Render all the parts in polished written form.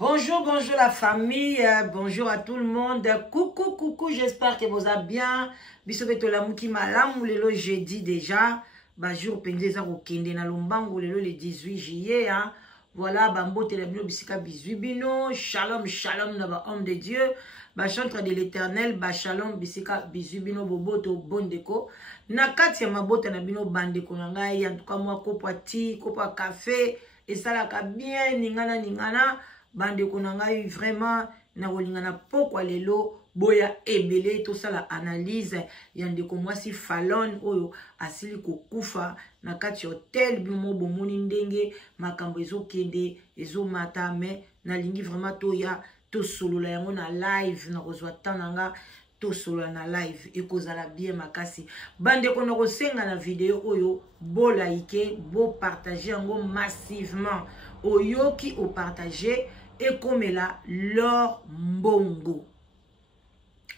Bonjour, bonjour la famille, bonjour à tout le monde. Coucou, coucou, j'espère que vous allez bien. Bisobeto la muki malamu lelo jeudi déjà. Ba jour pendeza ko kende na lombango lelo le 18 juillet hein. Voilà, bambote la bino bisika bizubino. Shalom, shalom na ba homme de Dieu. Ba chantre de l'Éternel, ba shalom bisika bizubino boboto bondeko. Na kati ya mabota na bino bandeko na ngai en tout cas moi kopa ti, kopa café et ça la ka bien ningana. Bande konangai vraiment na kolingana pokwa lelo boya ebele to sala analyse ya ndeko mwasi Fallon oyo asili kokufa na kati hotel bimo bomoni ndenge makambo ezokende ezomata mais na lingi vraiment to ya to solola yango na live na kozwa tananga to solola na live ekozala bien makasi bande kono kosenga na video oyo bo like bo partager yango massivement oyoki o partager et comme là leur mbongo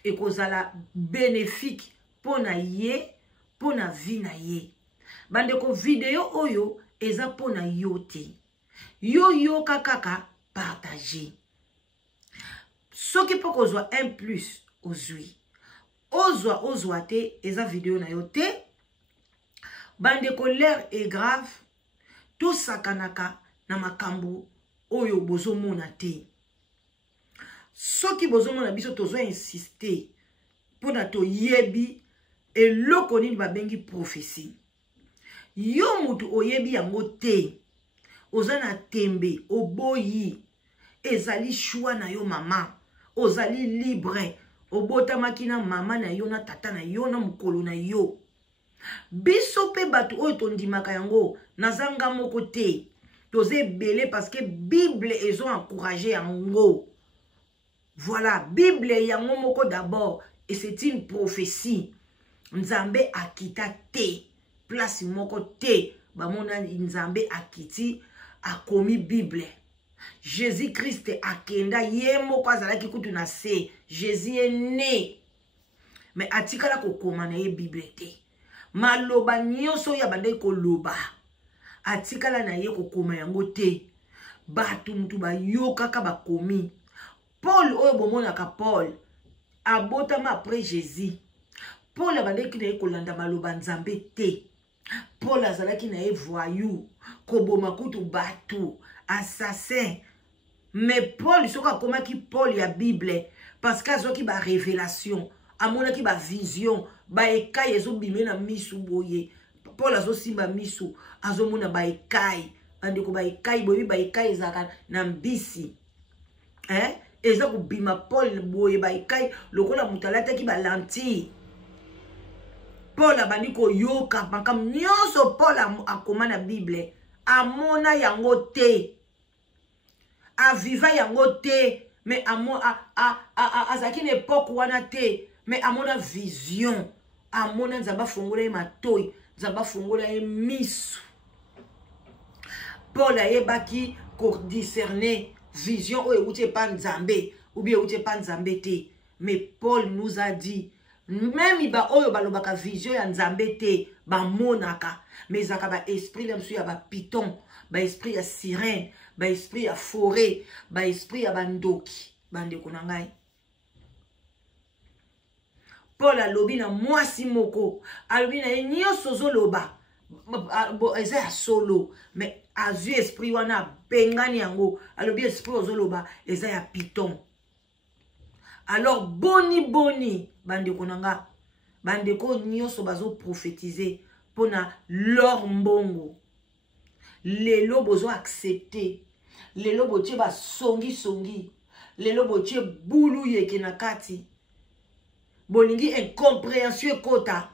et kozala bénéfique pour na ye pour na vie na ye bande ko vidéo oyo eza pour na yote yo kaka partager ce qui peut kozwa un plus ozui ozwa te eza vidéo na yote bande ko l'air est grave tout sakanaka na makambo oyo bozo mona te soki bozo mona biso tozo insister pona to yebi eloko nini babengi prophétie yo mutu oyebi yango te ozana tembe oboyi ezali choix na yo mama ozali libre obotamaki na mama na yo na tata na yo na mukolo na yo biso pe batu oyo tondimaka yango nazanga moko te toze belé parce que Bible ils ont encouragé yango. Voilà, Bible yango moko d'abord et c'est une prophétie. Nzambe akita te, place moko te, ba mona Nzambe akiti akomi Bible. Jésus-Christ akenda ye moko azalaki kutu na se. Jésus est né. Mais atikala kokoma na ye Bible te. Maloba nyonso ya bandai ko loba. Atikala na ye kokoma yango te batu mutu ba yokaka bakomi Paul oyo bomonaka Paul abotama après Jésus Paul abandeki na ye kolanda maloba Nzambe te Paul azalaki na ye voyou koboma kutu batu assassin mais Paul soka akomaki Paul ya Bible parce que azoki ba révélation amonaki ba vision ba ekai ezobime na misu boye Paul azo simba misu azomona baikai andeko baikai boyi baikai zaka na mbisi eza kubima Paul boye baikai lokola mutalata ki balanti Paul abandi ko yoka makam nyonso Paul akoma na Bible amona yango te aviva yango te mais azaki une époque wana te mais amona vision amona Nzamba fongola matoi Nzamba fongola misu Paul ayebaki ko discerner vision ou euti pa Nzambe ou bien euti pa Nzambe te mais Paul nous a dit même ba oyo balobaka vision ya Nzambe te ba monaka mais zaka ba esprit la msu ya ba python ba esprit ya sirène ba esprit ya forêt ba esprit ya bandoki bande konangai Paul alobi na mwasi moko alobi na ye nyonso zoloba eza ya solo mais azu esprit wana bengani yango alobi esprit ozoloba eza ya python alors boni bandeko nanga bandeko nyonso bazo prophétiser pona leur mbongo lelo bozo accepter lelo botie ba songi lelo botie bulu yeke na kati bolingi incompréhension kota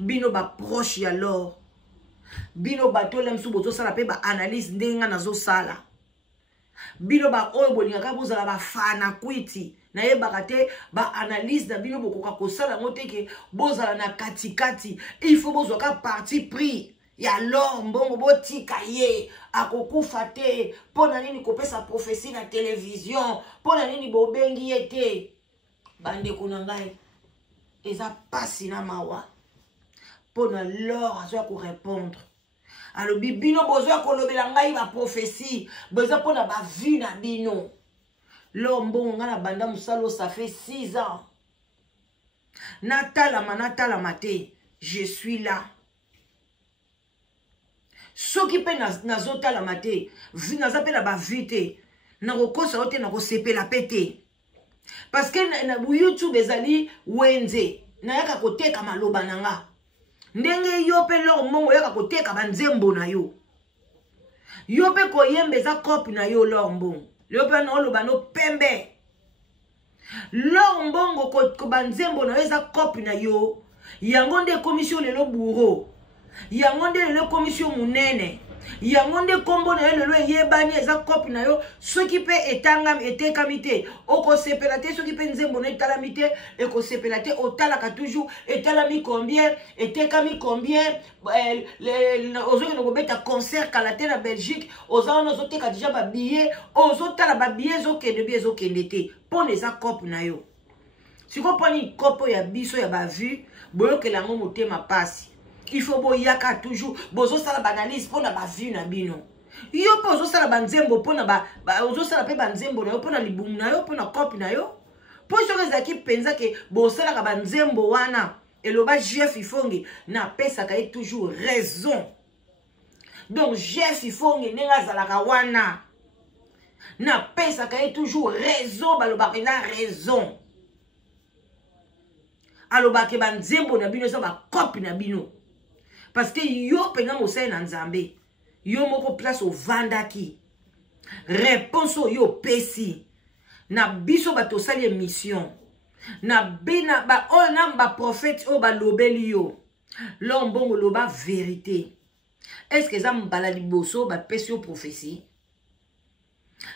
bino ba proche ya lor bino bato lemsu bozo sala pe ba analyse ndenga nazo sala bino ba oyo bolinga ka bozala ba fana kwiti na ye bakate ba analyse na bino bokoka kosala ngoteke bozala na katikati il faut bozo ka parti pris ya lor mbongo botika ye akokufa te pona nini kopesa prophétie na télévision pona nini bobengi ye te bande konangai eza pasi na mawa pona lor azo ko répondre alobi bino bozo kolobela ngai ba prophétie bozo pona ba vie na bino lombo nga na banda musalo ça fait 6 ans natala te je suis là soki pe nazotala mate naza pe na ba vie te na kokosa ote na kosepela pete parce que na YouTube ezali wenze na yaka koteka maloba nanga ndenge yo pe lo mongo yaka koteka banzembo na yo yo pe koyembe za kopi na yo lo mbongo yo pe na oloba no pembe lo mbongo ko banzembo na yo za kopi na yo yango nde commission lelo bureau yango nde lelo commission munene yango nde kombo na yo lelo yebani eza kopi na yo soki pe etangami etekami te okosepela te soki pe nzembo na etalami te ekosepela te otalaka toujours etalami combien etekami combien ozoki na kobeta concert kala te na Belgique ozana ozoteka déjà babillet ozotala babillet ezokende bi ezokende te mpona eza kopi na yo siko mponi kopo ya biso ya bavu boyokela yango motema pasi il faut boyaka toujours bozo sala banalise pona ba vie na bino yo pozo sala banzembo pona ozo sala pe banzembo na yo pona libumu na yo pona kopi na yo po soki zaki penza ke bosala ka banzembo wana eloba Jeff Ifongi na pesa ka toujours raison donc Jeff Ifongi nenga zalaka wana na pesa ka toujours raison baloba na raison aloba ke banzembo na bino za ba kopi na bino parce que yo penga mosai na nzambe yo moko place au vandaki réponse yo pesi na biso batosali mission na bina ba ona ba prophète o ba lobeli yo lombongo loba vérité est-ce que ça mbala liboso ba pesi yo prophétie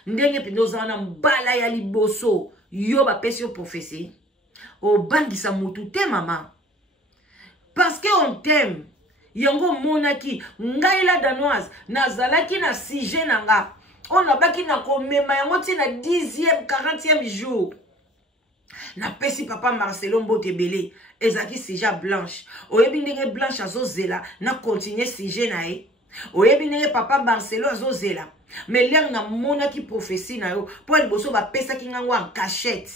ndenge pendoza na mbala ya liboso yo ba pesi yo prophétie o bangisa mutu te mama parce que on t'aime yango monaki ngai la danoise nazalaki na sujet nanga on a baki na komema yango ti na 10e 40e jour na pesi papa Marcelo Mbotebele ezaki sujet blanche oyebi ndenge blanche azozela na continuer sujet na ye oyebi ndenge papa Marcelo azozela mais l'air na monaki prophétie na yo po liboso ba pesa ki ngango en cachette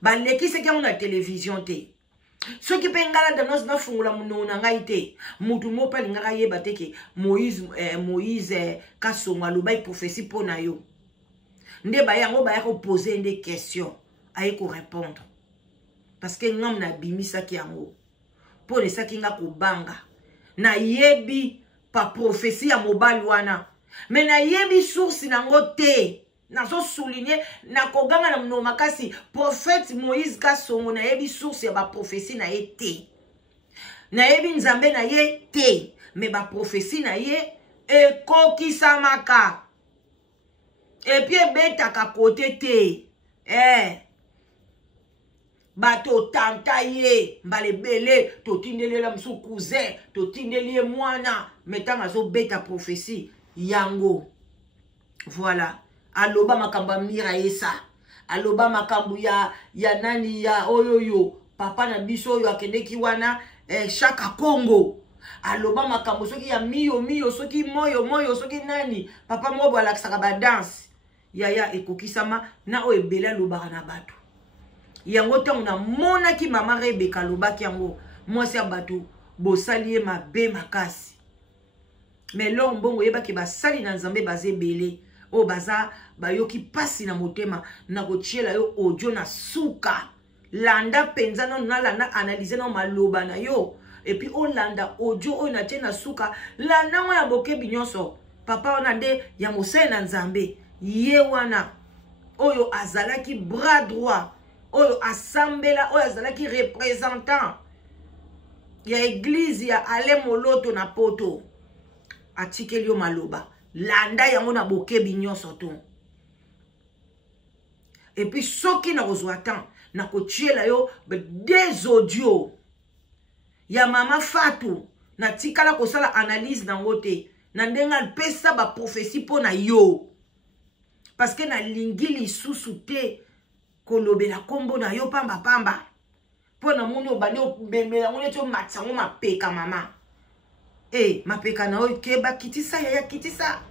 ba leki se ki na télévision te soki pe ngala danos na fungula munona ngai te mutu mo pa ngaka yeba te ke Moïse Kasonga lo bay prophétie po na yo nde ba yango ba ko poser des questions ay ko répondre parce que ngam na bimisa ki yango po le saki nga ko banga na yebi pa prophétie ya mobali wana mais na yebi source nango te na so souligner na koganga na mno makasi prophète Moïse Kasongo na yebi source ya ba prophétie na ye te na yebi nzambe na ye te mais ba prophétie na ye ekokisamaka et puis betaka côté te bato tanta ye mbale bele to tindele la msu cousin to tindeli mwana metanga zo beta prophétie yango voilà aloba makamba mira yesa aloba makambu ya nani ya oyoyo papa na biso oyo akendeki wana Shaka Congo aloba makambu soki ya miyo soki moyo soki nani papa mobo alakisaka ba dance yaya ekokisama na o ebela lobaka na bato yango tango na mona ki mama Rebeka lobaki yango mwasi ya bato bosali mabe makasi mais lombongo yebaki basali na nzambe bazebele o baza bayoki pasi na motema na kotiela yo audio na suka landa penza na landa analyser na maloba na yo et puis o landa audio o na tena suka landa ngwa boke binyonso papa ona nde ya mosai na nzambe ye wana oyo azalaki bras droit oyo asambela oyo azalaki représentant ya église ya Ale Moloto na poto atikeli yo maloba landa yango na bokebi nyonso to et puis soki na kozwa temps na kotiela yo des audio ya mama Fatou na tikala kosala analyse nango te na ndenga pesa ba prophétie po na yo parce que na lingi lisusu te kolobela kombo na yo pamba po na moni obane obemela ngone to matsango mapeka mama Eh, mapeka na oyo keba kitisa yaya kitisa.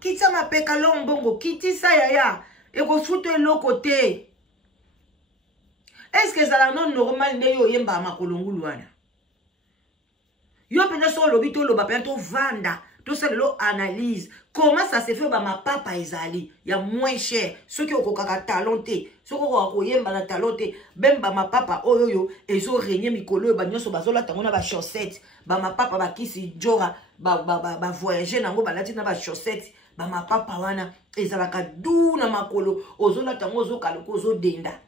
Kitisa mapeka lombongo kitisa yaya. Eko suto eloko te. Est-ce que ça la non normal nde yo yemba makolongulu wana? Yo pena so lobi to loba pena to vanda. Tout ça de analyse. Comment ça se fait ba ma papa ezali? Ya moins cher. Ceux qui ont kaka talenté. Ceux qui ont yemba na talenté. Ben ba ma papa oyo yo. Ezo régné mikolo ba nyoso bazola tangona ba chaussette. Ba ma papa ba kisi jora. Ba voyager nango ba lati na ba chaussette. Ba ma papa wana. Ezalaka dou na makolo. Ozola tango zo kaloko zo denda.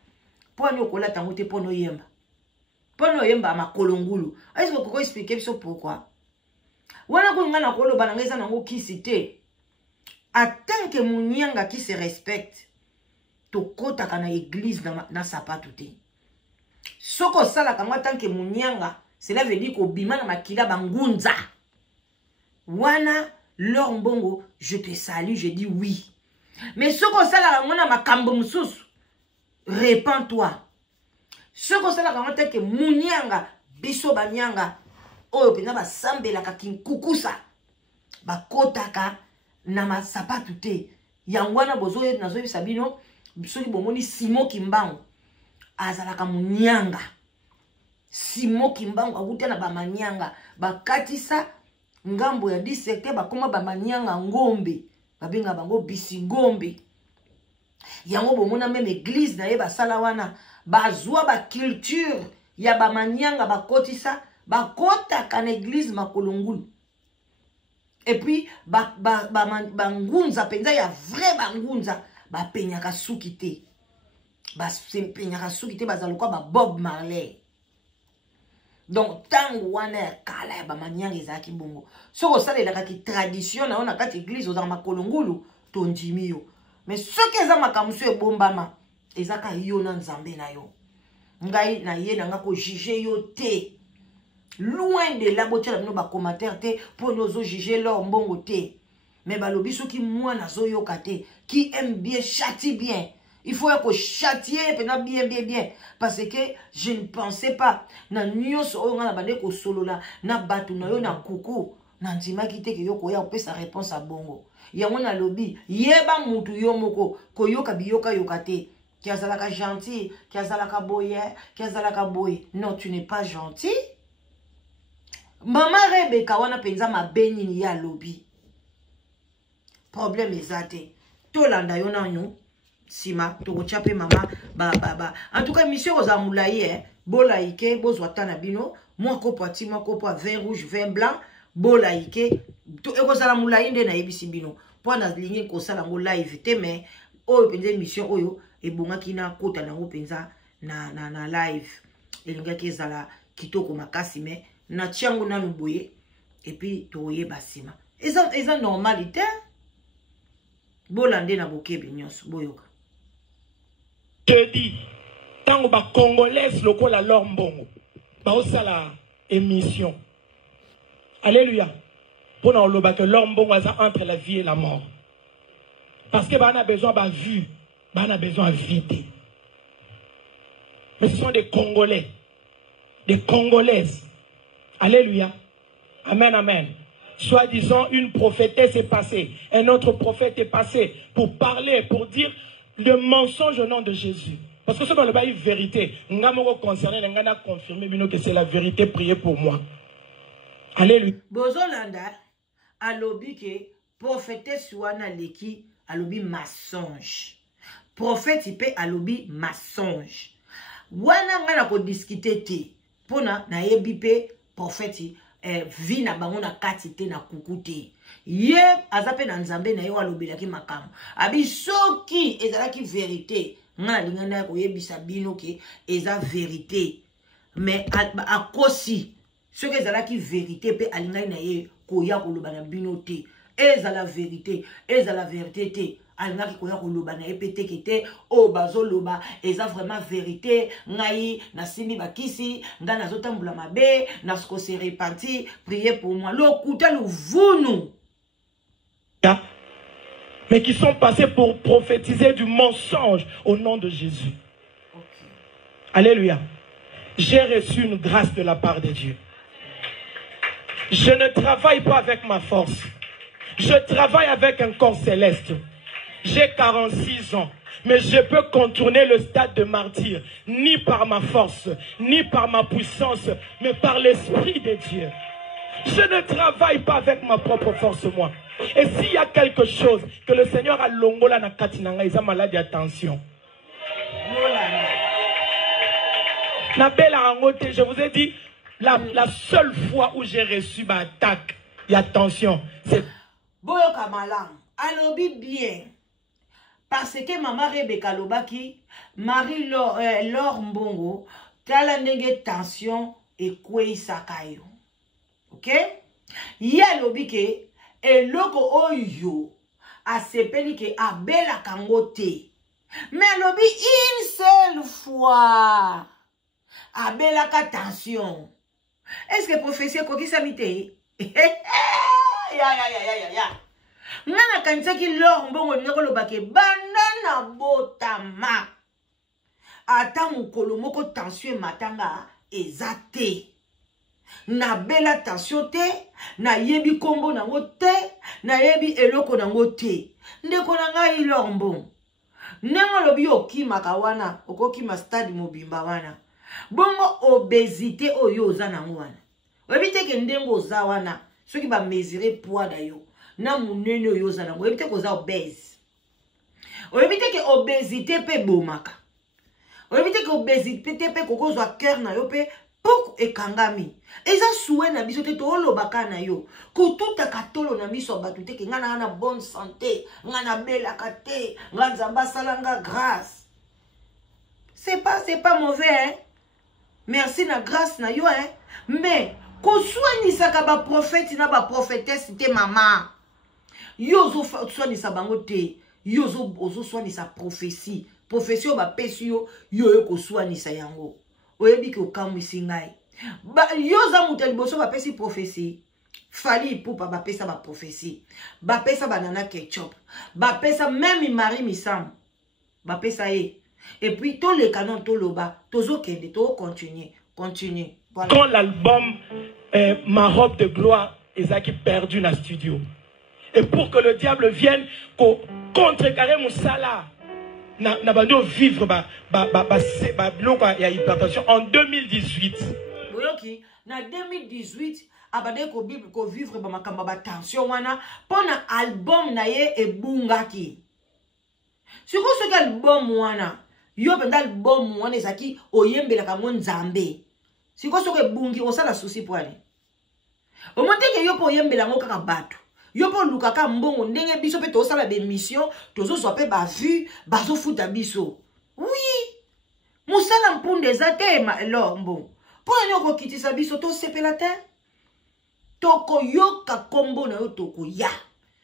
Pour nous kola tango te pono yemba. Pono yemba makolongulu. Est-ce que vous pouvez expliquer ça pourquoi? Wana ko ngana ko lo banangeza nango kisite. Attends que munyanga qui se respecte. To kota kana église na sapato te. Soko sala kangwa tant que munyanga, cela veut dire ko bima na makila bangunza. Wana leur mbongo, je te salue, je dis oui. Mais soko sala kangwa makambo mususu. Répands-toi. Soko sala kangwa tant que munyanga, biso banyanga. Oyo pena ba sambela ka kinkukusa ba kotaka na masapatu te yangwana bozoye nazoyi sabino soki bomoni Simon Kimbangu azalaka munyanga Simon Kimbangu akuta na ba manyanga bakatisa ngambo ya disekte bakoma ba manyanga ngombe babenga bango bisi ngombe yango bomona même église na ye basala wana bazwa ba culture ya ba manyanga bakotisa bakota kan église makolongulu. Et puis bangunza penza ya vrai bangunza ba penyaka suki te. Ba penyaka suki te bazaloko ba Bob Marley. Donc tango wana kala ba manyanga ezaki bongo. Soko salelaka ki tradition na ona kati église oza makolongulu tondimio. Mais ce que za makamuso e bombama ezaka yo na nzambe na yo. Ngai na ye na ngako juger yo te. Loin de la beauté de nos commentaires pour nous juger leur bon côté. Mais balobi ceux qui moi nazo yokate qui aime bien châtie bien. Il faut que châtier bien parce que je ne pensais pas na nyos o ngana bande ko solo na batu na yo na kuku na ndima kite ke yo ko ya sa réponse à bongo. Ya mona lobi yeba mutu yo moko ko yoka biyoka yokate. Qui azalaka gentil, qui azalaka boye, qui azalaka boye. Non, tu n'es pas gentil. Maman Rebecca wana penza mabeni ni ya lobby. Problème ezate. Tolanda yo nanyo. Sima to chape mama ba. En tout cas mission aux amoulaye bolaike bozwata na bino moi kopo ati moi kopo vin rouge vin blanc bolaike to ekozala moulaye nde na yebisi bino. Po na ligne ko sala ngo live te mais oyo penza mission oyo ebongaki na kota nango penza na live. Elingaki ezala kitoko makasi mais na tiango na nuboye et puis toye basima eza normalité bolande na bokebe nyonso boyoka je dis tango ba congolais lokola leur mbongo ba osala émission alléluia pour na loba que leur mbongo ça entre la vie et la mort parce que ba na besoin ba vue ba na besoin vide mais ce sont des congolais des congolaises. Alléluia. Amen, amen. Soi-disant, une prophétesse est passée. Un autre prophète est passé pour parler, pour dire le mensonge au nom de Jésus. Parce que ce n'est pas une vérité. Nous avons concerné, nous avons confirmé que c'est la vérité. Priez pour moi. Alléluia. Bozolanda, alobi ke prophétesse wana leki, alobi mensonge. Prophète ipe alobi mensonge. Wana ngana ko discuter te. Pona na yebipe prophète vi na bango na kati te na kukuti ye azape na nzambe na ye walobelaki makambo abi soki ezalaki vérité ngana lingana ko yebisa bino ke eza vérité mais akosi soki ezalaki vérité pe alingani na ye ko ya koloba na bino te ezala vérité te alingaki koya koloba na ye pe tekete o bazoloba eza vraiment vérité ngai na simi bakisi nga nazotambola mabe nasko se repenti priez pour moi lokuta luvunu mais qui sont passés pour prophétiser du mensonge au nom de Jésus. Okay. Alléluia. J'ai reçu une grâce de la part de Dieu. Je ne travaille pas avec ma force. Je travaille avec un corps céleste. J'ai 46 ans. Mais je peux contourner le stade de martyr. Ni par ma force, ni par ma puissance, mais par l'Esprit de Dieu. Je ne travaille pas avec ma propre force, moi. Et s'il y a quelque chose que le Seigneur a longola na katinanga, ils ont maladie, attention. La belle angote, je vous ai dit, la seule fois où j'ai reçu ma attaque, et attention, c'est... Boyoka malam, alobi bien. Parce que maman Rebecca Lobaki, Marie-Laure Mbongo, tala ndenge tension et kwei sakayo. Ok? Ya lobi ke, eloko oyo, a sepeli ke abela kangote. Mais lobi une seule fois, abela ka tension. Est-ce que professeur Koki Samite? Ya. Nana kanisaki Laure Mbongo ndeko lobake banana botama. Ata mukolo moko tension matanga ezate. Na bela tension te, na yebi kombo nango te, na yebi eloko nango te. Ndeko na ngai Laure Mbongo. Nengo lobi okimaka wana, okokima stade mobimba wana. Bongo obésité oyo oza nango wana. Obite ke ndengo oza wana, soki ba mesurer poids da yo. Na munene oyo oza nango, obite ko oza obèse. Obite ke obésité pe bomaka. Obite ke obésité pe kokozwa cœur na yo pe pok ekangami. Eza souhait na biso te to olobaka na yo. Ko tuta katolo na biso batu te ke ngana na bonne santé, ngana bela kate, ngana nzamba salanga grâce. C'est pas mauvais hein. Merci na grâce na yo hein. Mais ko soignisaka ba prophète na ba prophétesse te mama. Yo zo soignisa bango te. Yo zo soignisa prophétie. Prophétie ba pesi yo yo ko soignisa yango. Oyebi ke okamwisi ngai. Ba yo za muteli boso ba pesi prophétie. Fali poupa ba pesa ba prophétie. Ba pesa banana ketchup. Ba pesa même Marie Misam. Ba pesa ye. Et puis tous les canons tout le bas, tous kende, tout continuer. Voilà. Quand l'album Ma robe de gloire est perdu dans le studio. Et pour que le diable vienne contrecarrer mon salaire, n'a pas dû vivre la hypertension en 2018. Oui, en 2018, abade ko vivre ba tension wana pona album na ye e bungaki. Siko ce album wana yo penda album wana ezaki oyembela ka nzambe. Siko ce que bungi osala souci poani. O monte ke yo po oyembela ngo kaka bato. Yo po lukaka mbongo ndenge biso pe to sala be mission, tozo so pe ba vu, bazo futa biso. Oui. Musala mpunde zate ma lombo. Po nyo ko kitisa biso to sepela te. Toko yoka kombo na yo toko ya.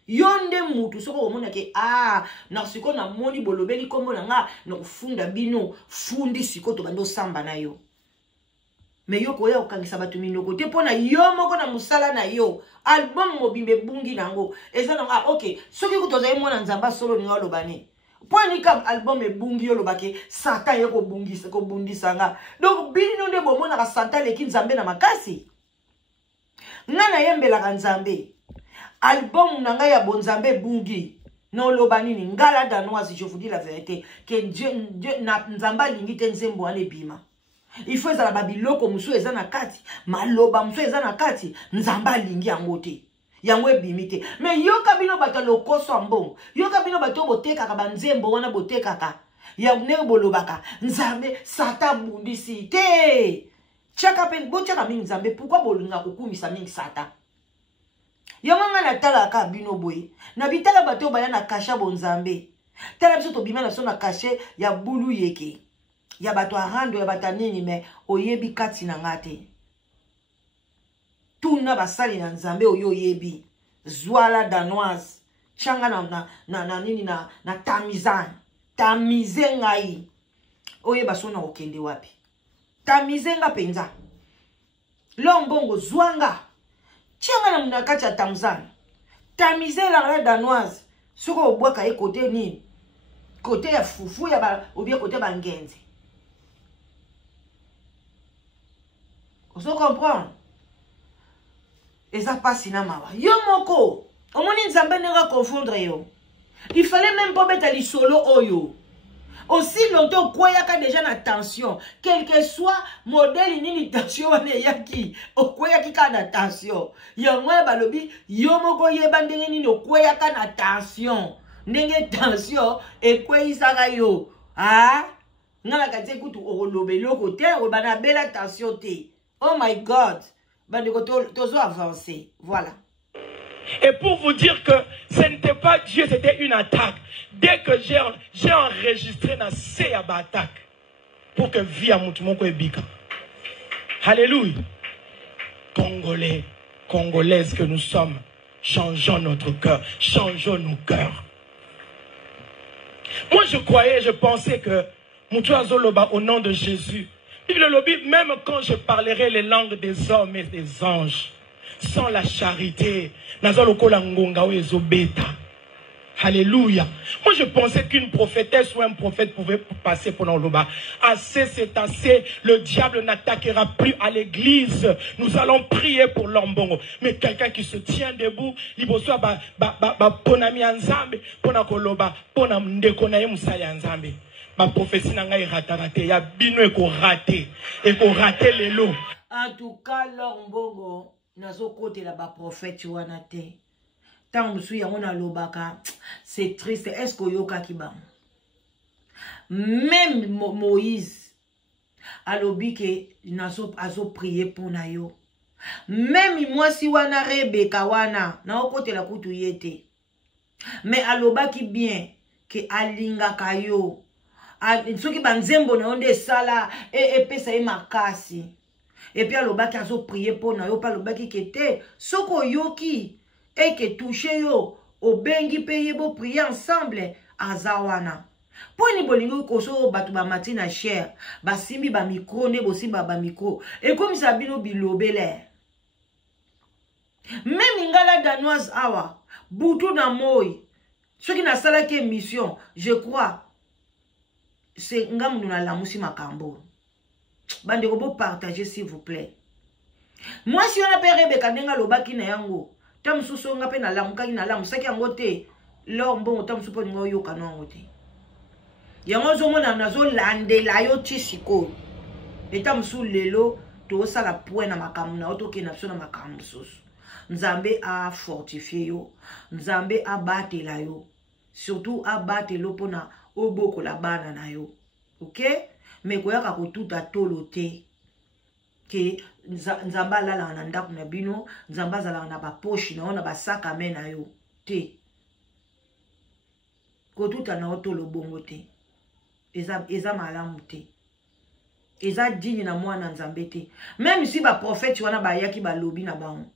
Yonde mutu soko omona ke na siko na moni bolobeli kombo na nga na funda bino fundi siko to bando samba na yo. Me yo koya okangisa batu minoko te pona yo moko na musala na yo album mobimbe bungi nango eza nga OK soki kutoza ye mona nzamba solo ni olobani poni kam album e bungi yo lobake satan ye ko bungisa ko bundisa nga donc bino nde bomona ka satan leki nzambe na makasi ngana yembela ka nzambe album nanga ya bonzambe bungi no lobani ni ngala danoise je vous dis la vérité que Dieu na nzamba lingi te nzembo ane bima. Il faut ezala babiloko musu eza na kati, maloba musu eza na kati, nzamba lingi yango te. Yango ebimi te. Mais yoka bino bato lokoso mbongo. Yoka bino bato botekaka banzembo wana botekaka. Ya ne bolobaka. Nzambe sata bundisi te. Chaka pe bochaka mingi nzambe pourquoi bolinga kokumisa mingi sata? Yamanga na tala ka bino boye. Na bitala bato baya na kasha bonzambe. Tala biso to bima na so na kashe ya bulu yeke. Ya bato arando ya batanini me oyebi kati na ngate. Tuna basali na nzambe oyo yebi. Zwala danoise. Changa na nini na tamizan. Tamize ngai. Oye basona okende wapi. Tamize nga penza. Lombongo zwanga. Changa na mnakati ya tamzan. Tamize la danoise. Soko obwaka e kote nini. Kote ya fufu ya ba obie kote bangenzi. Vous comprenez? Et ça passe na mawa. Yo moko. Omoni nzambe nera confondre yo. Il fallait même pas mettre les solo oyo. Aussi longtemps quoi yaka déjà na tension. Quel que soit modèle ni tension wane yaki. O quoi yaki ka na tension. Yo mwa balobi yo moko yeba ndenge ni no quoi yaka na tension. Ndenge tension e quoi isaka yo. Ah? Ngala kate kutu o lobe loko te o bana bela tension te. Oh my God. Bandeko tozo avancer. Voilà. Et pour vous dire que ce n'était pas Dieu, c'était une attaque. Dès que j'ai enregistré na seyaba attaque pour que vie à Moutumoko et Bika. Alléluia. Congolais, Congolaises que nous sommes, changeons notre cœur, changeons nos cœurs. Moi je pensais que Moutoazoloba au nom de Jésus. Bible lobby, même quand je parlerai les langues des hommes et des anges, sans la charité, alléluia. Moi je pensais qu'une prophétesse ou un prophète pouvait passer pendant le bas. Assez c'est assez, le diable n'attaquera plus à l'église. Nous allons prier pour l'Ambongo. Mais quelqu'un qui se tient debout, il peut soit ponami anzambe, pona koloba, pona mndekonaye musaya anzambe. Ma prophétie n'a pas raté, il y a bino et qu'on raté les lots. En tout cas, l'Ambongo, nazo côté là bas prophète wanate. Tant que suis on a lobaka, c'est triste. Est-ce que yoka kiba? Même Moïse a lobi que nazo azo prier pour nayo. Même moi si wana Rebecca wana na côté la kutu yete. Mais alobaki bien que alinga kayo. Soki banzembo na onde sala et pesa e makasi. Et puis alobaki azo prier pour na yo pa alobaki kete soko yoki et que toucher yo obengi peye bo prier ensemble azawana. Pour ni bolingo koso batu ba matina cher ba simbi ba micro ne bo simba ba micro et comme ça bino bilobele. Même ingala danoise awa butu na moi soki na sala ke mission je crois c'est ngamu na la musi makambo. Bande ko partager s'il vous plaît. Moi si on a père Rebecca ndenga lobaki na yango, tam suso nga pe na la mukaki na la musaki yango te, lombo tam supo ngo yo kanongo te. Yango zo mona nazo lande la yo tisiko. Etam su lelo to sala point na makambo na otoke na so na makambo susu. Nzambe a fortifier yo, Nzambe a battre la yo. Surtout a battre lo pona oboko la bana na yo. OK? Mais koyaka ko tout a tolote ke nzamba la na ndaku na bino, nzamba za la na ba poche na ona ba saka mena yo te. Ko tout a na otolo bongo te. Eza malamu te. Eza digne na mwana nzambe te. Même si ba prophète wana ba yaki ba lobi na bango.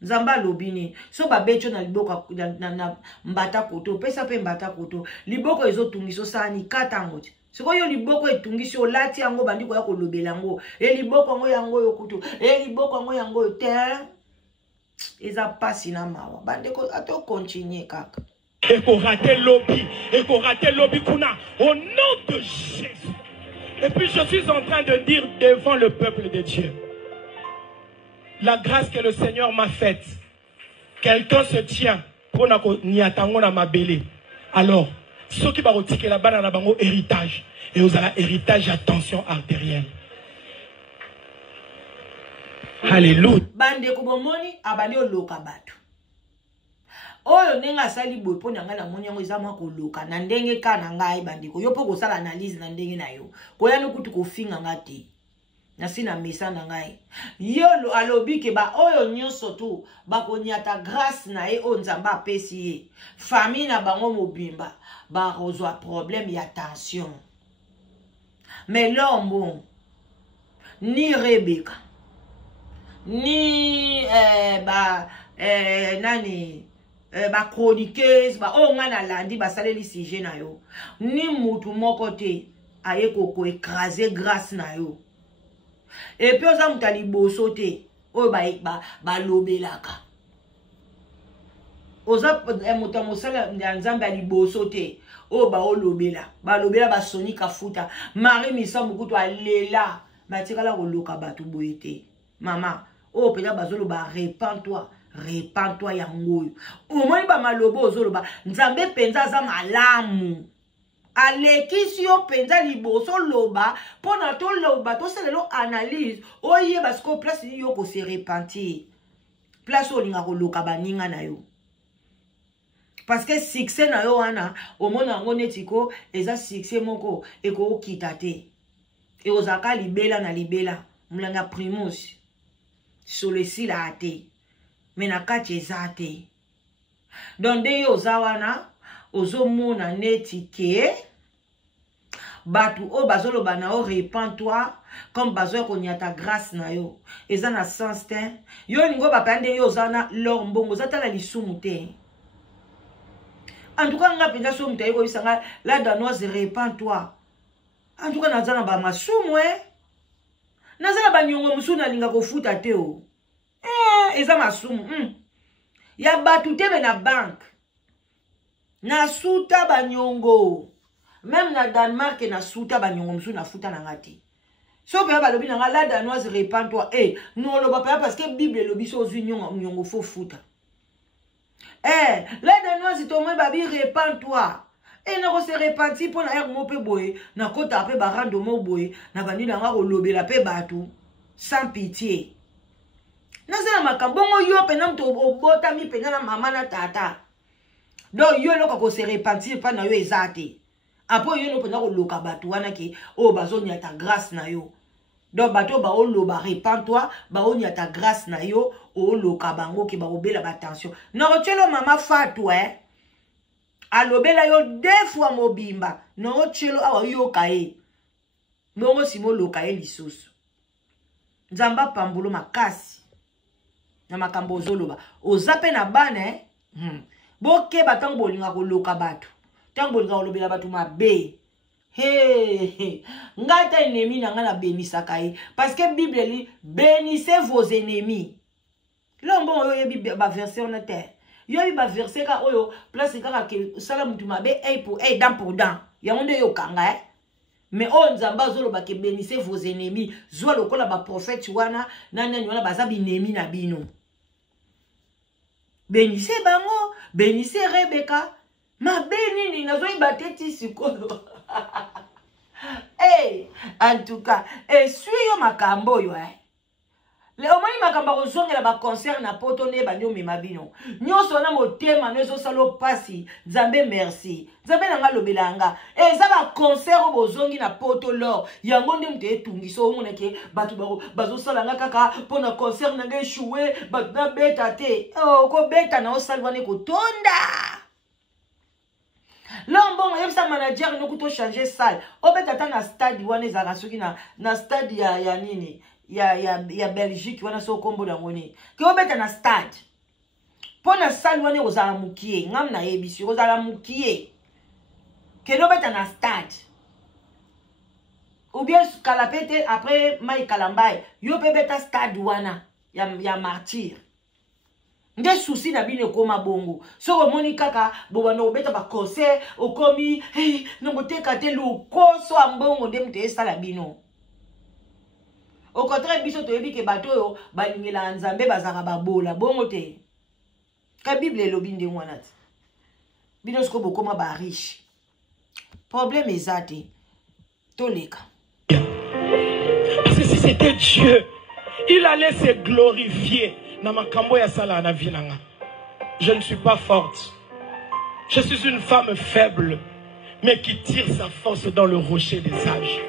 Nzamba lobini so ba becho na liboko na mbata koto pesa pe mbata koto liboko ezo tungiso sani katango. Siko yo liboko etungisi olati yango bandiko ya kolobela yango e liboko ngo yango yo kutu e liboko ngo yango te eza pasi na mawa bandiko ato continuer kaka et qu'on rater lobby kuna au nom de Jésus. Et puis je suis en train de dire devant le peuple de Dieu la grâce que le Seigneur m'a faite. Quelqu'un se tient pour na ma belé. Alors ceux qui vont retirer la banane à bango héritage. Et vous avez héritage à tension artérielle. Alléluia. Bande kubomoni abali oloka batu. Oyo nenga sali boy po nanga na moni yango ezama ko loka na ndenge kana ngai bandiko. Yo po ko sala analyse na ndenge na yo. Ko ya no kutu ko finga ngati. Na sina mesa na ngai. Yo alobi ke ba oyo nyonso tu ba ko nyata grâce na e o nzamba pesi ye. Famille na bango mobimba ba rozwa problème ya tension. Mais l'homme ni Rebecca ni nani ba chroniqueuse ba o ngana landi ba saleli sujet na yo ni mutu moko te aye ko écraser grâce na yo. Et puis oza mutali boso te o ba lobelaka oza muta mosala nzambe ali boso te o ba olobela ba lobela ba soni kafuta Marie misambu kutu alela batikala ko loka batu boyete mama o pela bazolo ba repens-toi Répands-toi yango. Omoni ba malobo ozoloba. Nzambe penza za malamu. Alekisi yo penza liboso loba. Pona to loba. To selelo analyse. Oye basko place yo ko se repentir. Place olinga ko loka baninga na yo. Parce que succès na yo wana. Omona ngo netiko. Eza succès moko. Eko kitate. E ozaka libela na libela. Mulanga primus. Solesi la ate. Menakati ezate. Donde yo zawana. Ozo mona netike. Batu o bazolo bana o repens-toi. Comme bazo konya ta grâce na yo. Eza na sens ten. Yo ningo bapande yo zana lor mbongo. Zata la lisumu te. En tout cas nga penda so mutaye ko bisanga la danoise repens-toi. En tout cas nazana ba masumu nazana ba nyongo musuna linga ko futa te o. Eza masumu. Ya batu te na bank. Na suta banyongo. Même na Danemark na suta banyongo msu na futa na ngati. So pe ba lobi na la danoise repens-toi. Non lo ba parce que Bible lobi so zu nyongo fo futa. La danoise to mo babi repens-toi. Na ko se repentir pour na mo pe boye na kota pe ba rando mo boye na bandi na nga ko lobela pe batu sans pitié. Na zela makambongo yo pe na mto obota mi pe na mama na tata. Donc yo loka ko se repentir pa na yo ezate. Apo yo no pena ko loka batu wana ke o bazonya ta grâce na yo. Donc bato ba o loba repens-toi, ba onya ta grâce na yo o loka bango ke ba obela ba attention. Na ochelo mama fatu alobela yo 2 fois mobimba. Na ochelo awa yo kae. Mbongo simo loka e lisusu. Nzamba pambulo makasi. Na makambo ozoloba. Ozape na bana boke batango bolinga ko loka batu. Tango bolinga ko lobela batu mabe. Ngata ennemi na nga na bénisaka ye. Parce que Bible dit bénissez vos ennemis. Lombo yo yebi ba verset on terre. Yo yebi ba verset ka oyo place kaka ke sala mutu mabe pour dent pour dent. Ya onde yo kanga mais on nzamba zoloba ke bénissez vos ennemis. Zwa lokola ba prophète wana nani wana bazabi ennemi na bino. Bénissez bango, bénissez Rebecca. Ma bénini nazoi bateti sikoyo. En tout cas, suis yo makambo yo le omani makamba ko zongela ba concert na poto ne ba nyomi mabino. Nyoso na motema nezo salo pasi. Nzambe merci. Nzambe na nga lobelanga. Eza ba concert bo zongi na poto lor. Yango nde mte etungi so omona ke batu bazo sala nga kaka pona concert na nga échoué, batu na beta te. Ko beta na osalwane ko tonda. Lombongo yebisa manager no kuto changer salle. Obeta ta na stade wana ezaka soki na stade ya nini? Ya Belgique wana so kombo na ngoni. Ke obeta na stade. Pona salle wana ozala mukie, ngam na yebisi ozala mukie. Ke obeta na stade. Ou bien kalapete après mai kalambai, yo pe beta stade wana ya martyr. Nde souci na bine koma bongo. Soko moni kaka bobano obeta ba concert okomi nongo teka te lukoso ambongo nde mte esala bino. Au contraire biso to yebi ke bato yo balingela nzambe bazaka babola bongo te. Ka Bible elobi nde wana te. Bino soko bokoma ba riche. Problème ezate toleka. Parce que si c'était Dieu, il allait se glorifier. Je ne suis pas forte. Je suis une femme faible, mais qui tire sa force dans le rocher des sages.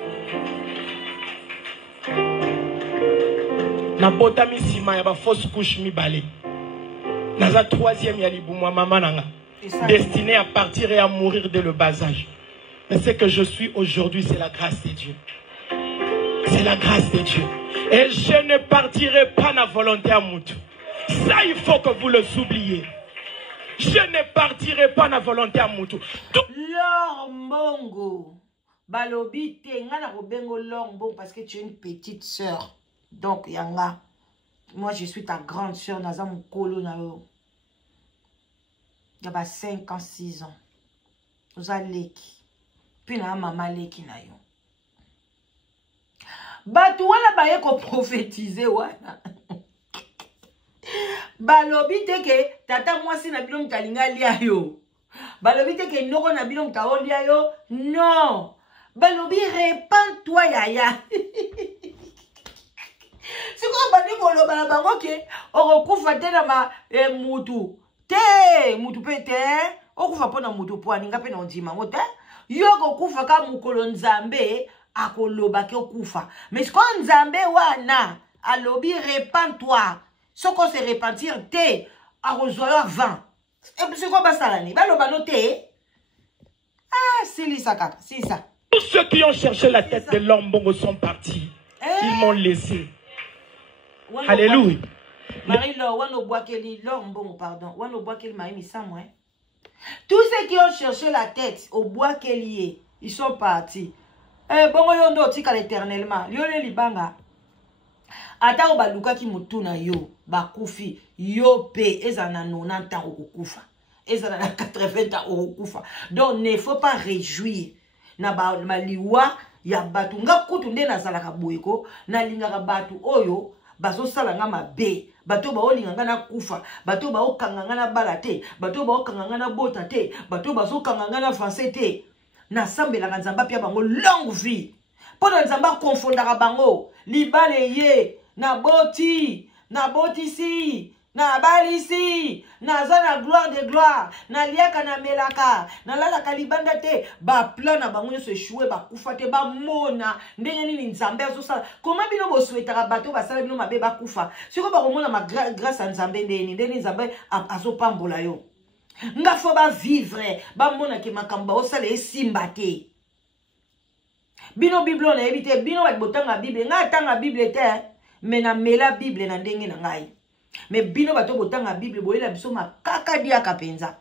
Na botami sima ya ba fausse couche mi balé. Naza 3e ya libumwa mama nanga. Destiné à partir et à mourir dès le bas âge. Mais ce que je suis aujourd'hui, c'est la grâce de Dieu. C'est la grâce de Dieu. Et je ne partirai pas na volonté à Moutou. Ça, il faut que vous le oubliez. Je ne partirai pas na volonté à Moutou. Lombongo. Balobi te ngana robengo Lombongo parce que tu es une petite sœur. Donc yanga. Moi je suis ta grande sœur naza mukolo na yo. Yaba 5 ans, 6 ans. Nous a leki. Puis na maman leki na yo. Batu wana baye ko prophétiser wana. Balobi teke tata mwasi na bino mtalinga lia yo. Balobi teke noko na bino mtaolia yo. Non. Balobi répands-toi yaya. C'est quoi bani bolo bala bango ke okufa te na ma mutu. Te mutu pete. Okufa pona mutu po aninga pe na ondima ngote. Yo okufa ka mukolo nzambe akoloba ke okufa. Mais ko nzambe wana alobi répands-toi. Soko se repentir te a rejoindre 20. Et c'est quoi basalani? Baloba noté. Ah, c'est lisa kaka, c'est ça. Tous ceux qui ont cherché la tête de l'homme Bongo sont partis. Ils m'ont laissé. Alléluia. Marie-Laure, wano boakeli l'homme Bongo, pardon. Wano boakeli maïmi samwe. Tous ceux qui ont cherché la tête au bois qu'elle ils sont partis. Bongo yondo tika l'éternellement. Liole libanga. Ata o baluka ki mutuna yo bakufi yo pe ezana 90 ans okufa ezana 80 ans okufa. Donc ne faut pas réjouir na ba maliwa ya batu nga kutu nde nazalaka boyeko na lingaka batu oyo bazo sala nga mabe bato ba olinga na kufa bato ba okanga na balate bato ba okanga na bota te bato bazo kanga na français te na sambela nzamba pia bango longue vie pona nzamba confondaka bango libale ye na boti si, na balisi, na zana gloire de gloire, na liaka na melaka, na lalaka libanda te, ba plan na bango se choué, ba kufa te, ba mona, ndenge nini nzambe azo sala. Comment bino bo souhaitera bato ba sala bino mabe ba kufa? Siko ba komona ma grâce à nzambe ndenge nzambe azo pambola yo. Nga fo ba vivre, ba mona ke makamba o sala esimba te. Bino Bible na ebite, bino ba botanga Bible, nga tanga Bible te. Mais na mela Bible na ndenge na ngai. Mais bino bato botanga Bible boyela biso makaka dia kapenza.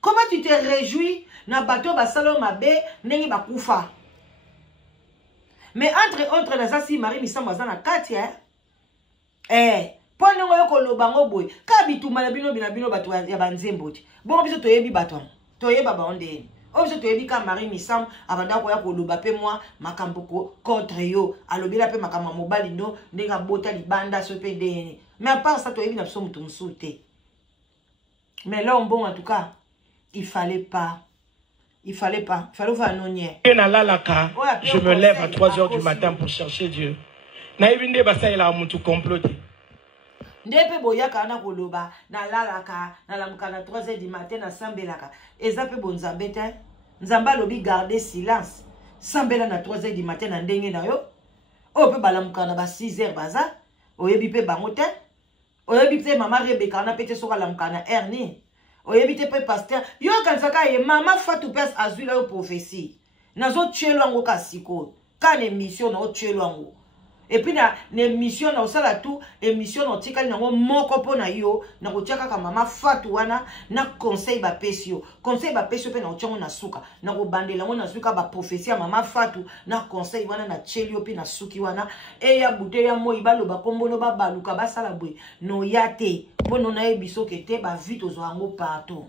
Comment tu te réjouis na bato basalo mabe ndenge bakufa? Mais entre autres na sasi Marie misamba za na kati pone ngoyo koloba ngo boy. Ka bituma na bino bato ya banzembo ti. Bon biso toyebi bato. Toyeba ba ondeni. Obiso toyebi ka Marie misam abanda ko ya koloba pe moi makambo contre yo alobela pe makama mobali no ndenga bota libanda so pe ndeni. Mais à part ça toyebi na biso mutu musute. Mais là bon en tout cas il fallait pas faire nonier. Je me lève à 3 h du matin pour chercher Dieu. Na ibinde basa ila mutu comploter. Ndepe boyaka na koloba na lalaka na lamuka na 3 h du matin na sambelaka ezape bonzambe te nzamba lobi garder silence sambela na 3 h du matin na ndenge na yo o pe balamuka na ba 6 h baza oyebi pe bango te oyebi pe mama Rebecca na pete soka lamuka na erni oyebi te pe pasteur yo kansaka ye mama Fatou Pes azula yo prophétie nazo tchelo ngo kasiko kana émission na o tchelo ngo. Et puis na émission na osala tout émission na tikali nango moko pona yo na kotiaka ka mama Fatou wana na conseil ba pesio pe na ochongo na suka na ko bandela ngo na suka ba prophétie mama Fatou na conseil wana na chelio pe na suki wana e ya bouteille ya moi ba loba kombono ba baluka ba sala boy no yate pono na ebiso kete ba vite ozo partout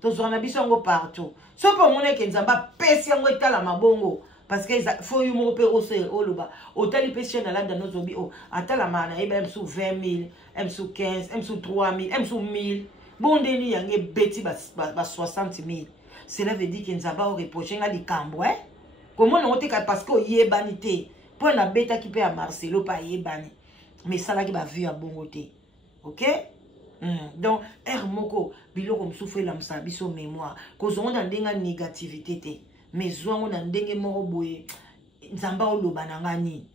tozo na biso ngo partout so po mona ke nzamba pesi ngo etala mabongo. Parce que faut y monter au loba. Autant les péchés dans la dans nos zombies. Oh, attends la mana. Eh ben, sous 20 000, m sous 15, m sous 3 000, m sous 1000. Bon, deni y a un bêtis bas 60 000. Cela veut dire qu'il nous a pas reproché à l'icambo, hein? Comment on te parce que y est banité. Pour la bêta qui peut à Marcelo pas y est banni. Mais ça là qui va vu à bon côté. Ok? Donc, moko bilo comme souffre l'amsa biso mémoire. Cause on a une négativité. Mais on a ndenge moko boye nzamba oloba nangani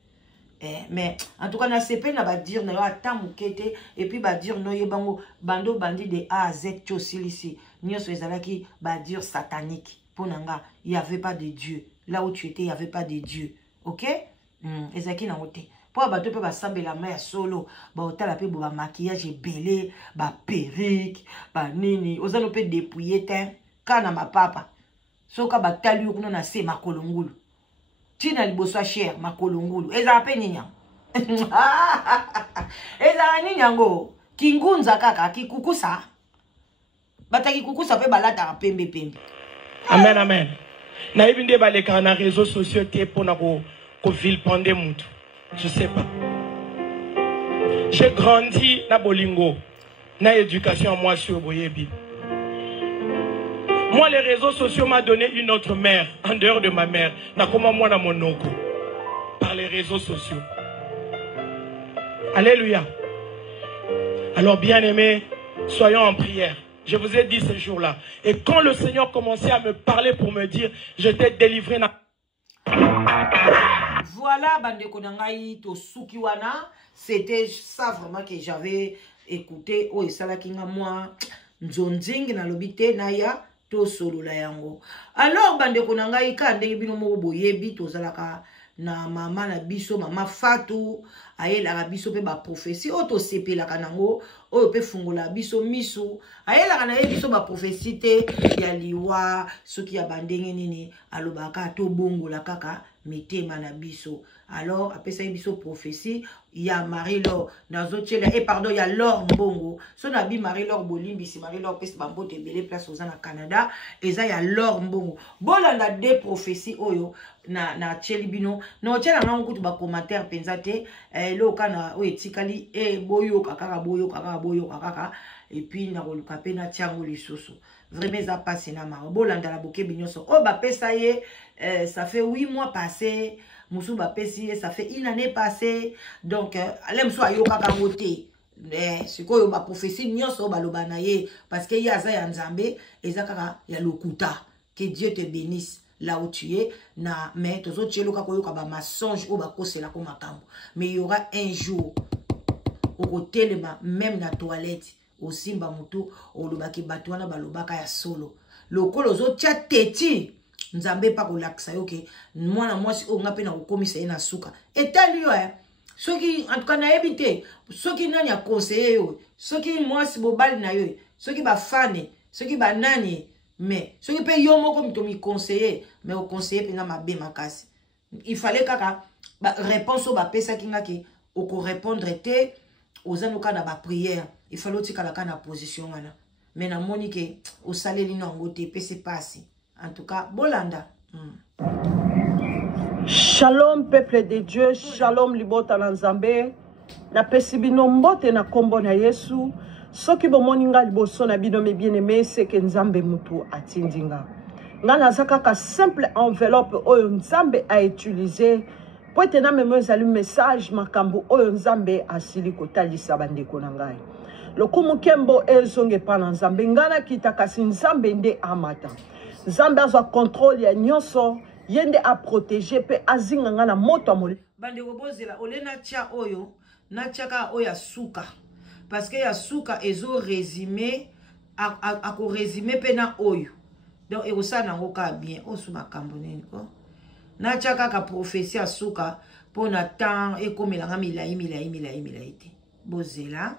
mais en tout cas na sepe na ba dire na yo atamukete et puis ba dire no yebango bando bandi de A à Z chosilisi nyoso ezalaki ba dire satanique ponanga il y avait pas de Dieu là où tu étais il y avait pas de Dieu. OK ezaki na ote po ba to pe ba sambela ma solo ba otala pe bo ba maquillage belé ba perruque ba nini ozalo pe dépouiller teint kana ma papa. Soka batali yo kuna na se makolongulu. Tina liboso cher makolongulu. Eza pe ninya. Eza ninya ngo. Kingunza kaka kikukusa. Bataki kukusa pe balata pembe. Amen amen. Na ibinde baleka na réseaux sociaux te pona ko vilpande mutu. Je sais pas. J'ai grandi na bolingo, na éducation moi sur Boyebi. Moi, les réseaux sociaux m'ont donné une autre mère, en dehors de ma mère. Na comment moi na monoko. Par les réseaux sociaux. Alléluia. Alors, bien-aimés, soyons en prière. Je vous ai dit ce jour-là. Et quand le Seigneur commençait à me parler pour me dire, je t'ai délivré. Voilà, bande konangai to sukiwana. C'était ça vraiment que j'avais écouté. Oh, et ça là qui nga moi. Nzonzing na lobite na ya. To solo la yango. Alors, bande konangai ka ndenge bino moko boyebi to zalaka. Na mama na biso mama Fatou ayela la biso pe ba prophétie auto sepe la kanango o pe fungola biso misu ayela kana ye biso ba prophétie te ya liwa soki ya bandenge nini alobaka to bongo la kaka mitema na biso. Alors apesa biso prophétie ya Marie-Laure nazo tchela et pardon ya Laure Mbongo so na bi Marie-Laure Bolimbi si Marie-Laure pesa ba mbote belé place aux na Canada eza ya Laure Mbongo bolanda de prophétie oyo na tchelibino no tchela nga ngutu ba commentaire penza te lo kana o etikali boyo kaka et puis na koluka pe na tiango lisusu vraiment ça passe na ma bolanda la boke binyoso o ba pesa ye ça fait 8 mois passés musu ba pesi ça fait une année passée donc alem so ayo kaka ngote sikoyo ba prophétie nyonso ba lobana ye parce que ya za ya nzambe eza kaka ya lokuta. Que Dieu te bénisse là où tu es na mais tozo tchelo ka koyoka ba mensonge o ba kosela ko makambo mais il y aura un jour au côté même na toilette au simba mutu o lobaki batwana ba lobaka ya solo lokolo zo tcha teti nzambe pa ko laksa yoke mwana mwasi o ngape na kokomisa ena suka etali yo soki en tout cas na ebite soki nani a conseiller yo soki mwasi bobali na yo soki ba fane soki ba nani mais soki pe yo moko mito mi conseiller mais au conseiller pena mabe makasi il fallait kaka ba réponse ba pesa kinga ki o ko répondre te aux anoka na ba prière il fallait tika la kana position wana mais na monike au saleli na ngote pe c'est passé en tout cas bolanda Shalom peuple de Dieu, shalom libota na nzambe na pesibino mbote na kombo na Yesu soki bomoninga liboso na bino me bien-aimé c'est que nzambe mutu atindinga nga nazaka ka simple enveloppe oyo nzambe a utilisé po etena memo ezali message makambo oyo nzambe asili kotalisa bandeko na ngai lokumu kembo ezonge pa na nzambe ngana kita kasi nzambe nde amata nzambe azwa contrôle ya nyonso yende a protéger pe azinga ngana moto amole bandeko bozela olena tia oyo na tiaka oyo suka parce que ya suka ezo résumé a ko résumé pe na oyo donc e osana ngo ka bien osu makambo nini ko na tiaka ka prophétie suka pona temps e komela nga milai te bozela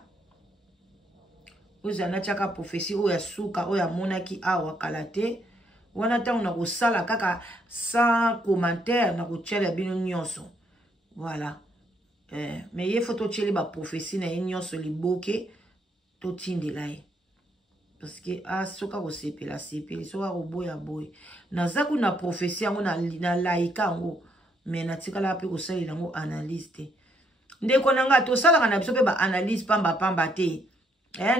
oza na tiaka prophétie oyo suka oyo monaki awa kalate wana tango na kosala kaka sans commentaire na kotiala bino nyonso voilà mais il faut totiele ba prophétie na nyonso liboke totindela ye parce que soka kosepela sepeli soka koboya boy nazaku na prophétie yango na laika yango mais natikala pe kosalela yango analyse te ndeko nanga tosalaka na biso pe ba analyse pamba te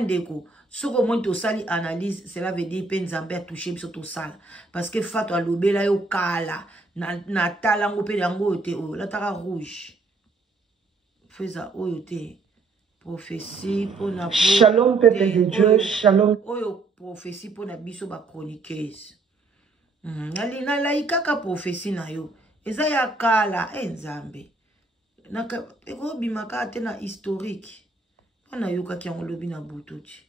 ndeko soko moi to sali analyse cela veut dire pe nzambe a touché biso to sala parce que fato alobela yo kala na talango pe yango te o la taka rouge faiza oyo te prophétie pona shalom peuple de Dieu shalom oyo prophétie pona biso ba chroniqueuse na laika ka prophétie na yo eza ya kala nzambe naka eko bimaka te na historique ona yoka ki yango lobi na bututi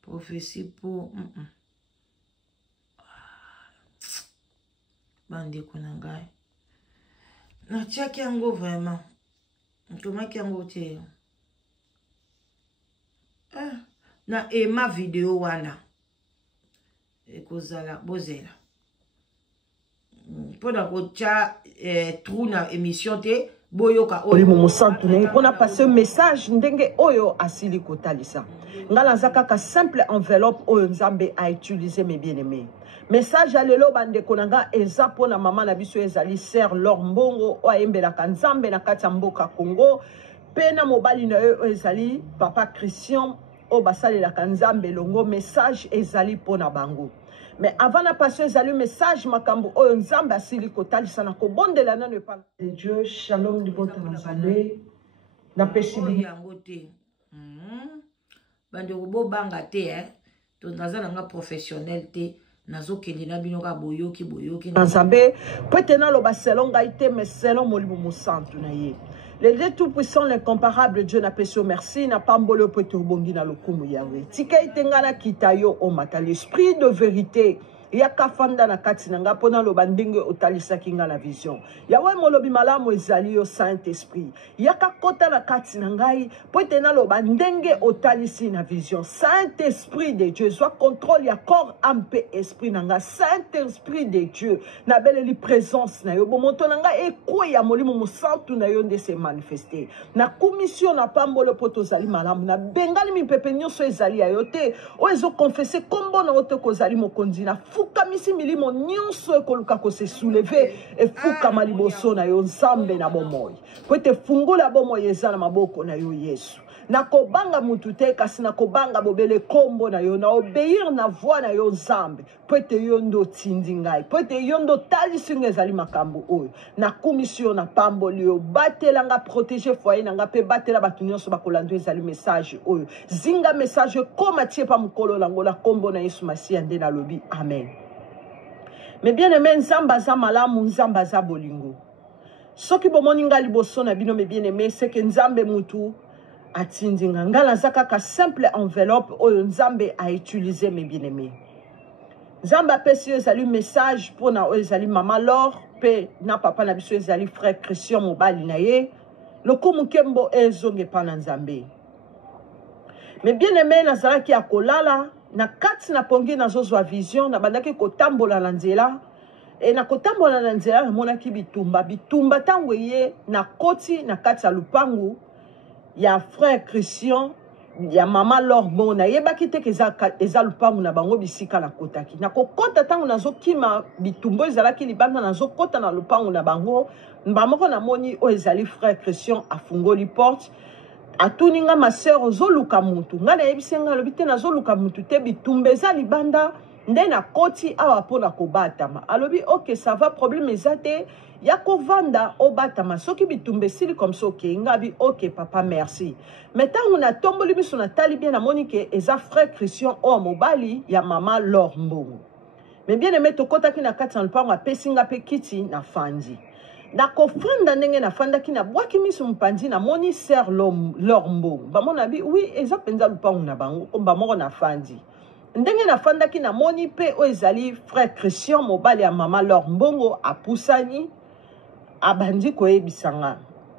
prophétie pour bandeko na ngai na tiaki yango vraiment ntomaki yango te na ema video wana ekozala bozela mpona kotia trou na émission te boyoka olimo mosantu na ye mpona passe message ndenge oyo asili kotalisa nga naza kaka simple enveloppe oyo nzambe a utilisé mes bien-aimés message ya lelo bandeko na nga eza mpona mama na biso ezali Sœur Laure Mbongo oyo ayembelaka nzambe na kati ya mboka Congo mpe na mobali na ye oyo ezali papa Christian oyo basalelaka nzambe elongo message ezali mpona bango. Mais avant de passer ezali message makambo oyo nzambe asili kotalisa na kobondela nano epa de Dieu. Shalom libota na nzambe na pesi yango te bande robo banga te to naza nanga professionnel te nazokende na bino ka boyoki na nzambe peut na lo baselon ngai te mais selon molimo mosantu na ye le Dieu tout-puissant, l'incomparable Dieu n'a pas au merci, n'a pas mbolo peut bongi na lokumu Yahweh. Tika itengana kitayo o mata l'esprit de vérité. Yaka fanda na kati nanga pona lo bandenge otalisa kinga na vision. Yahweh molobi malamu ezali yo Saint-Esprit. Yaka kota na kati nangai pote na lo bandenge otalisi na vision. Saint-Esprit de Dieu, soit contrôle ya corps âme pe esprit nanga. Saint-Esprit de Dieu, na belle li présence na yo. Bomoto nanga ekwe ya molimo mosantu na yo nde se manifester. Na commission na pambolo poto zali malamu na bengali mi pepe nyonso ezali ya yo te. O ezo confesser kombo na oto kozali mokonzi na fukamisi milimo nyonso ekoluka ko se soulever e fukama liboso na yo nzambe na bomoi po te fungula bomoi eza na maboko na yo Yesu na kobanga mutu te kasi na kobanga bobele kombo na yo na obéir na voix na yo nzambe po te yo ndo tindi ngai po te yo ndo talisi ezali makambo oyo na commission na pamboli yo batelanga protéger foyer nanga pe batela batu nyonso bakolando ezali message oyo zinga message koma tie pa mukolo lango la kombo na Yesu Masia nde na lobi amen. Mais bien aimé nzamba za malamu nzamba za bolingo soki bomoni nga liboso na bino me bien aimé c'est que nzambe mutu atindinga ngala zaka ka simple enveloppe oyo nzambe a utilisé mes bien aimés nzambe apesi yo ezali message pona oyo ezali mama Laure pe na papa na biso ezali frère Christian mobali na ye lokumu kembo ezonge pa na nzambe. Mais bien aimé nazalaki ya kolala na kati na pongi na zozwa vision na bandaki kotambola na nzela e na kotambola na nzela namonaki bitumba tango ye na koti na kati ya lupangu ya frère Christian ya mama Laure Mbongo na yebaki te eza lupangu na bango bisika na kotaki na kokota tango nazokima bitumba ezalaki libanda nazokota na lupangu na bango mbamoko namoni oyo ezali frère Christian afungoli porte atuninga ma sœur ozoluka mutu nga na yebisenga lobi te nazoluka mutu te bitumba eza libanda nde na koti awa pona kobatama alobi ok ça va problème eza te ya kovanda obatama soki bitumba esili comme ça ok nga bi ok papa merci mais tango na tomboli biso na tali bien namoni ke eza frère Christian o mobali ya mama Laure Mbongo mais bien aimé tokotaki na kati na lupango apesinga pe kiti na fandi na kofanda ndenge na fanda kina bwaki misu mpanzi na moni Sœur Laure Mbongo bamona bi oui eza penza lupango na bango komba moko na fandi ndenge na fanda kina moni pe o ezali frère Christian mobali ya mama Laure Mbongo apusani abandi koyebisanga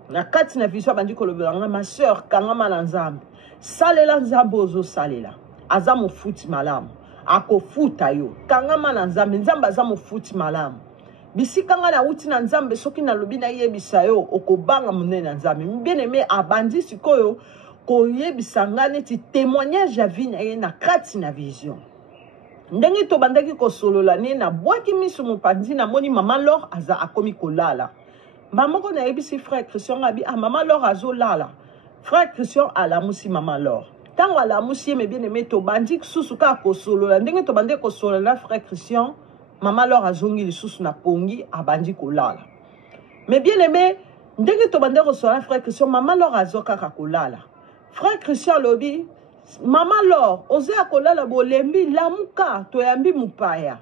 na kati na vision abandi kolobelanga ma sœur kangama na nzambe salela nzambe ozo salela aza mofuti malamu akofuta yo kangama na nzambe nzambe aza mofuti malamu bisika nga na uti na nzambe soki na lobi na yebisa yo okobanga monene na nzambe bien aimé abandi sikoyo koyebisa nga neti témoignage ya vie na ye na kati na vision ndenge tobandaki kosolola ne na bwaki misu mopanzi na moni mama Laure aza akomi kolala mbamoko na yebisi frère Christian abi mama Laure azolala frère Christian alamusi mama Laure tango alamusi ye me bien aimé tobandi susu ka kosolola ndenge tobandeki kosolola na frère Christian mama Laure azongi lisusu na pongi abandi kolala mais bien aimé ndenge tobandeki kosolola frère Christian mama Laure azokaka kolala frère Christian lobi mama Laure oza kolala bolembi lamuka toyambi mupaya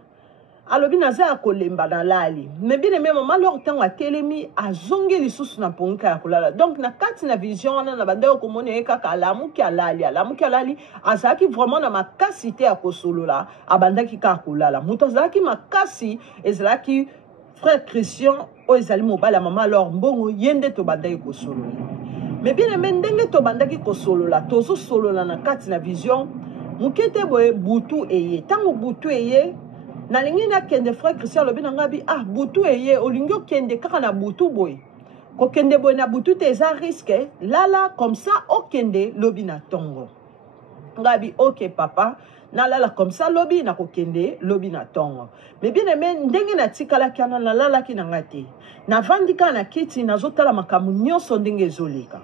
alobi naza kolemba na lali mais bien aimé mama Laure tango atelemi azongi lisusu na pongi ya kolala donc na kati na vision wana na bandeko komona ye kaka alamuki alali azalaki vraiment na makasi te ya kosolola abandaki kaka kolala mutu azalaki makasi ezalaki frère Christian oyo ezali mobali ya mama Laure Mbongo ye nde tobandaki kosolola mais bien aimé ndenge tobandaki kosolola tozosolola na kati na vision mukete boye butu eye tango butu eye nalingi nakende frère Christian lobi nanga bi butu eye olingi okende kaka na butu boye kokende boye na butu te eza risque lala comme ça okende lobi na tongo ngabi ok papa na lala comme ça lobi na kokende lobi na tongo mais bien aimé ndenge na tikala kana na lala ki na ngate na vandika na kiti na zotala makamu nyonso ndenge ezoleka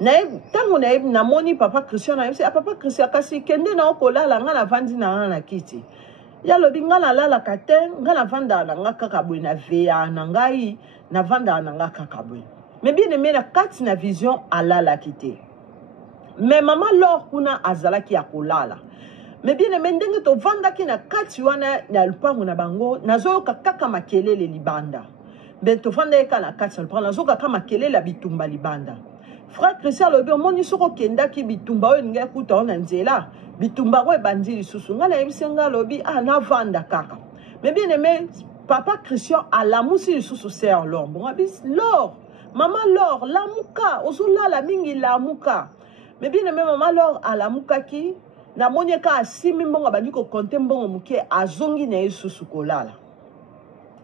na tango na moni papa Christian na papa Christian kasi kende na okolala nga na vandi na kiti ya lobi nga na lala kate nga na vanda na nga kaka boye na veya na ngai na vanda na nga kaka boye mais bien aimé na kati na vision alala kite mais maman lor kuna azalaki ya kolala mais bien aimé ndenge to vanda ki na kati wana na lupango na bango nazoyoka kaka makelele libanda ben to vanda eka na kati na lupango nazoyoka kaka makelele ya bitumba libanda frère Christian lobi omoni soko kendaki bitumba oyo ninga kuta ona nzela bitumba ko ebandi lisusu nga na yebisenga lobi na vanda kaka mais bien aimé papa Christian alamusi lisusu sœur Lor bon abis Lor maman Lor lamuka ozolala mingi lamuka mais bien aimé maman Lor alamuka ki na moni ka asimi mbongo bandi ko compter mbongo muke azongi na lisusu kolala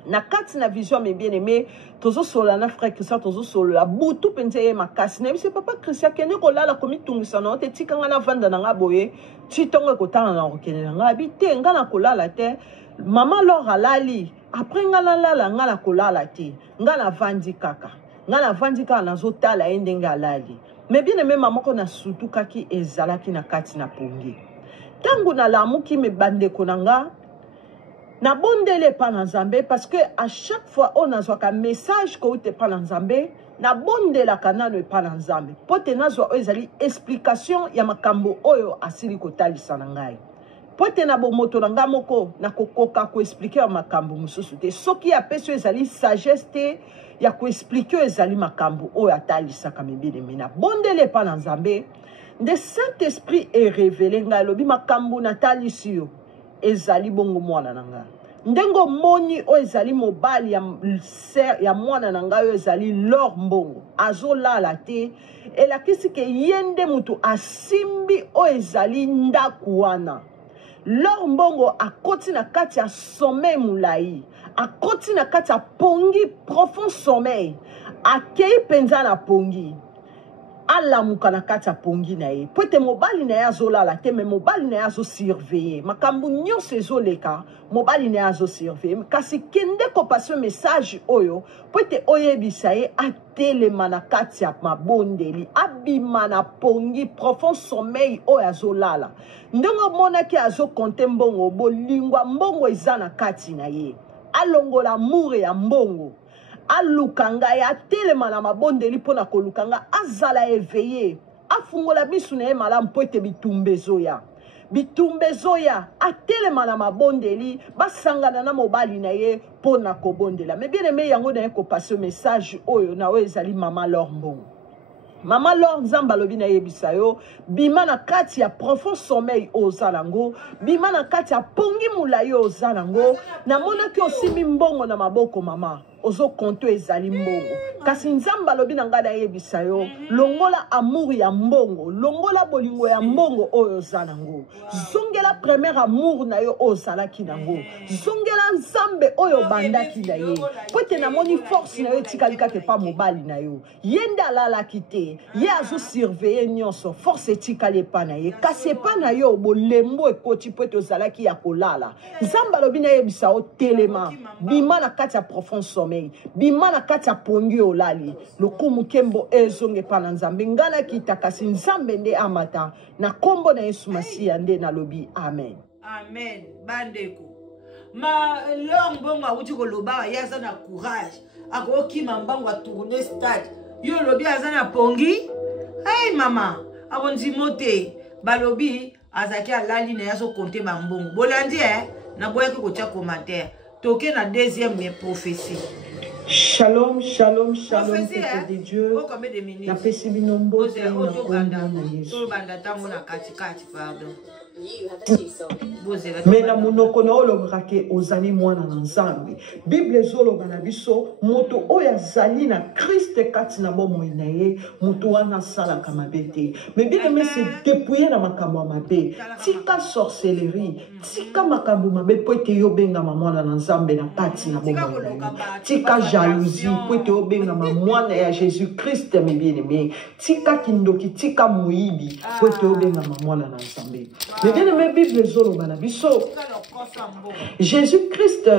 na kati na vision mais bien aimé tozo sola na frère Christian tozo sola butu penze ye makasi na bise papa Christian kene ko lala komi tungisa na te tikanga na vanda na ngaboye titongo ko tana na okene na ngabi te ngana ko lala te mama Lor alali après ngana lala ngana ko lala te ngana vandi kaka ngana vandi kaka na zotala endenge alali mais bien aimé maman ko na sutu kaki ezalaki na kati na pongi tangu na lamuki me bande konanga na bondele pa na Nzambe parce que à chaque fois on a un message ko te pa na Nzambe na bondela kanano pa na Nzambe pote nazwa ezali explication ya makambo oyo asili ko talisa na ngai pote na bomoto na ngamoko na kokoka ko expliquer makambo mususu te soki ya peso ezali sagesse te ya ko expliquer ezali makambo oyo atalisa kamebile mina bondele pa na Nzambe de Saint-Esprit est révélé ngai lobi makambo na talisi yo ezali bongo mwana nanga ndengo moni o ezali mobali ya mwana nanga yo ezali Lor mbongo azolala te elakisi ke yende mutu asimbi o ezali ndaku wana Lor mbongo akoti na kati ya sommeil mulai akoti na kati ya pongi profond sommeil akei penza na pongi alamuka na kati ya pongi na ye pote mobali na ye azolala te me mobali na ye azosurveille makambo nyonso ezoleka mobali na ye azosurveille kasi kende kopasa message oyo pote oyebisa ye atelema na kati ya mabondeli abima na pongi profond sommeil oyo azolala ndenge omonaki azokonte mbongo bolingwa mbongo eza na kati na ye alongola amour ya mbongo alukanga ya telema na mabondeli pona kolukanga azala éveillé afungola bisu na ye malamu po ete bitumbe zoya atelema na mabondeli basangana na mobali na ye pona kobondela mais bien aimé yango na ye kopase message oyo na oyo ezali mama Lor mbongo Mama Lor Nzamba lobi na yebisa yo bima na kati ya profond sommeil ozalango bima na kati ya pongi mulayo ozalango na mona ki osimi mbongo na maboko mama ozo konto ezali mbongo kasi Nzamba lobi na ngada yebisa yo longola amour ya mbongo longola bolingo ya mbongo oyo ozalango zongela premier amour na yo ozalaki nango zongela Nzambe oyo bandaki na ye pote na moni force na yo tikalika ke pa mobali na yo yenda lala kite ye azo surveiller nyonso force etikali epa na ye kasi epa na yo bolembo ekoti po ete ozalaki ya kolala Nzamba lobi na yebisa o telema bima na kati ya profond sommeil bima na kati ya pongi olali lokumu kembo ezonge pa na Nzambe ngana kita kasi Nzambe nde amata na kombo na Yesu Masiya nde na lobi amen amen bandeko ma Lor mbongo awuti koloba yaza na courage akokima mbango a tourner stade yo lobi aza na pongi hey mama abonzimo te balobi azaki alali na yazo konte bambongo bolandi na boyaki kotia commentaire toke na deuxième prophétie. Shalom, shalom, shalom, peuple de Dieu. Combien de minutes? Na pesi binombo na Yesu. Pardon. Mais na monoko na olobaka ke ozali mwana na nzambe. Bible ezoloba na biso moto oyo azali na Christ kati na bomoi na ye moto wana asalaka mabe te. Mais bien aimé c'est dépouiller na makambo ya mabe. Tika sorcellerie, tika makambo mabe po ete yo bengama mwana na nzambe na kati na bomoi na yo. Tika jalousie po ete yo bengama mwana ya Jésus Christ mes bien-aimés. Tika kindoki, tika moyibi po ete yo bengama mwana na nzambe. Mais bien aimé Bible ezoloba na biso Jésus-Christ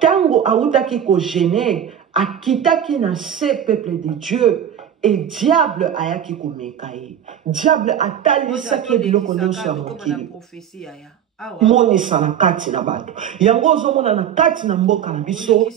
tango autaki ko gêner akitaki na se peuple de Dieu et diable ayaki ko mekaye. Diable atalisaki biloko nyonso ya mokili. Monisa na kati na bato. Yango ozomona na kati na mboka na biso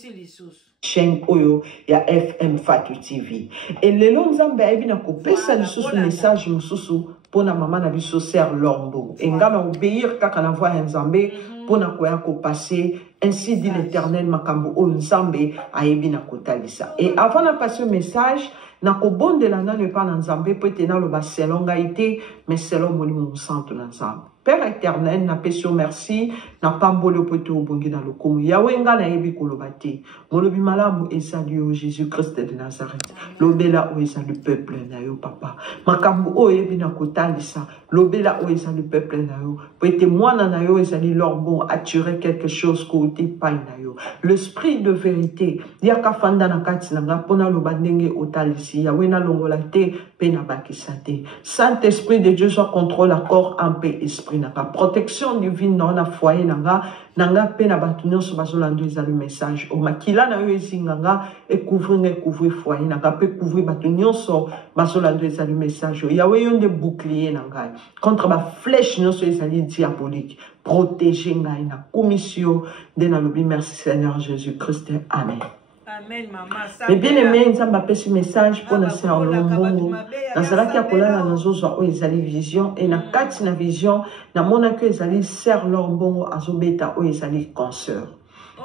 chaîne oyo ya FM Fatu TV. Et lelo nzambe ayebi na kopesa lisusu message mususu pona mama na biso Sœur Lormbo. Engana obéir kaka na voix ya nzambe pona koya ko passer ainsi dit l'Éternel makambo o nzambe ayebi na kotalisa. Et avant de passer le message na kobondela nano pa na nzambe po ete naloba selon ngai te mais selon molimo santo na nzambe. Père éternel, na pesio merci, na pambolo pote obongi na lokumu. Yahweh nga na yebi koloba te. Molobi malamu ezali o Jésus Christ de Nazareth. Lobela o ezali peuple na yo papa. Makambu o yebi na kotalisa. Lobela o ezali peuple na yo. Poete mwana na yo ezali Lormbo attirer quelque chose côté paille na yo. L'esprit de vérité. Yaka fanda na kati na nga pona loba ndenge otalisi. Yahweh na longola te pe na bakisa te. Saint-Esprit de Dieu soit contrôle accord en paix esprit. La protection divine dans la foyer nanga pe na batu nyonso bazolanda ezali message o makila na yo ezinganga et couvrir foyer nanga pe couvrir batu nyonso bazolanda ezali message Yahweh yonde bouclier nanga contre ba flèche nyonso ezali diabolique protéger ngai na commission de na lobi merci Seigneur Jésus Christ amen. Amen, maman. Mais bien aimé, nous avons fait ce message pour nous faire un longo. Dans la kiakola, nous avons eu vision et na kati na vision, na mona que ezali ser lombongo azobeta o ezali concert.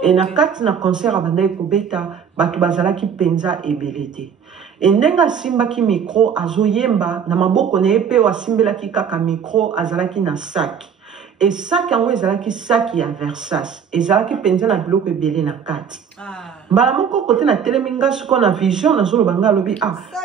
Et na kati na concert abandai ko beta batu bazala ki penza ebelete. Et ndenga simba ki micro azoyemba na maboko na epe wa simbela ki kaka micro azalaki na sac. Et sac yango ezalaki sac ya Versace. Ezalaki penza na biloko ebele na kati. Mbala moko kote na teleminga suko na vision na zolo banga lobi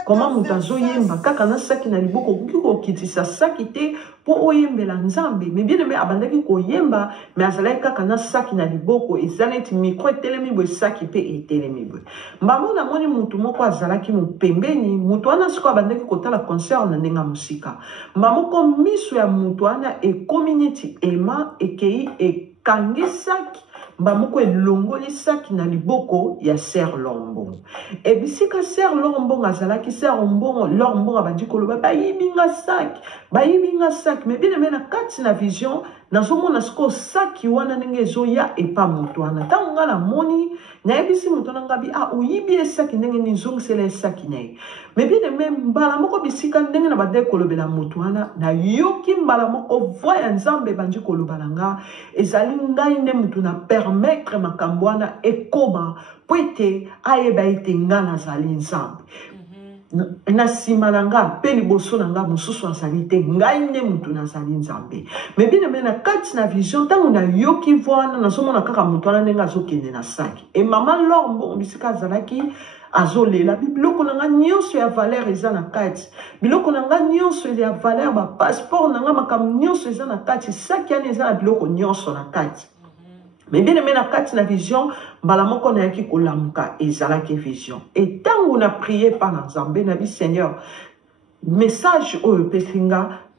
comment mutazo yemba kaka na saki na liboko kiko kitisa saki te po oyembela nzambe mais bien aimé abandaki ko yemba mais azalaki kaka na saki na liboko ezaleti micro telemi bo saki pe etelemi bo mbamo na moni mutu moko azalaki mupembeni mutu wana suko abandaki kotala concert na ndenga musika mbamo ko miso ya mutu wana e community ema ekei e kangi saki Mbamoko elongoli saki na liboko ya Sœur Lormbo. Et bisika Sœur Lormbo azalaki Sœur Lormbo abandi koloba bayibinga sac mais bien na kati na vision nazomona siko saki wana ndenge ezoya epa moto wana tango nga na moni nayebisi moto nanga bi oyibi esaki ndenge nizongisela esaki na ye mais bien mbala moko bisika ndenge na bade kolobela moto wana na yoki mbala moko voix ya nzambe bandi koloba nanga ezali ngai nde moto na permettre makambo wana ekoma po ete ayeba ete nga nazali nzambe na sima nanga pe liboso nanga mosusu azali te ngai nde mutu nazali nzambe mais bien na kati na vision tango na yoki voana nazomona kaka mutu wana ndenge azokende na saki et mama Lormbo bisika azalaki azolela biloko nanga nyonso ya valeur eza na kati biloko nanga nyonso ya valeur ba passeport nanga makambo nyonso eza na kati saki yana eza na biloko nyonso na kati mais bien aimé na kati na vision mbala moko na yaki kolamuka ezalaki vision et tango na prié par na nzambe na bi Seigneur message oyo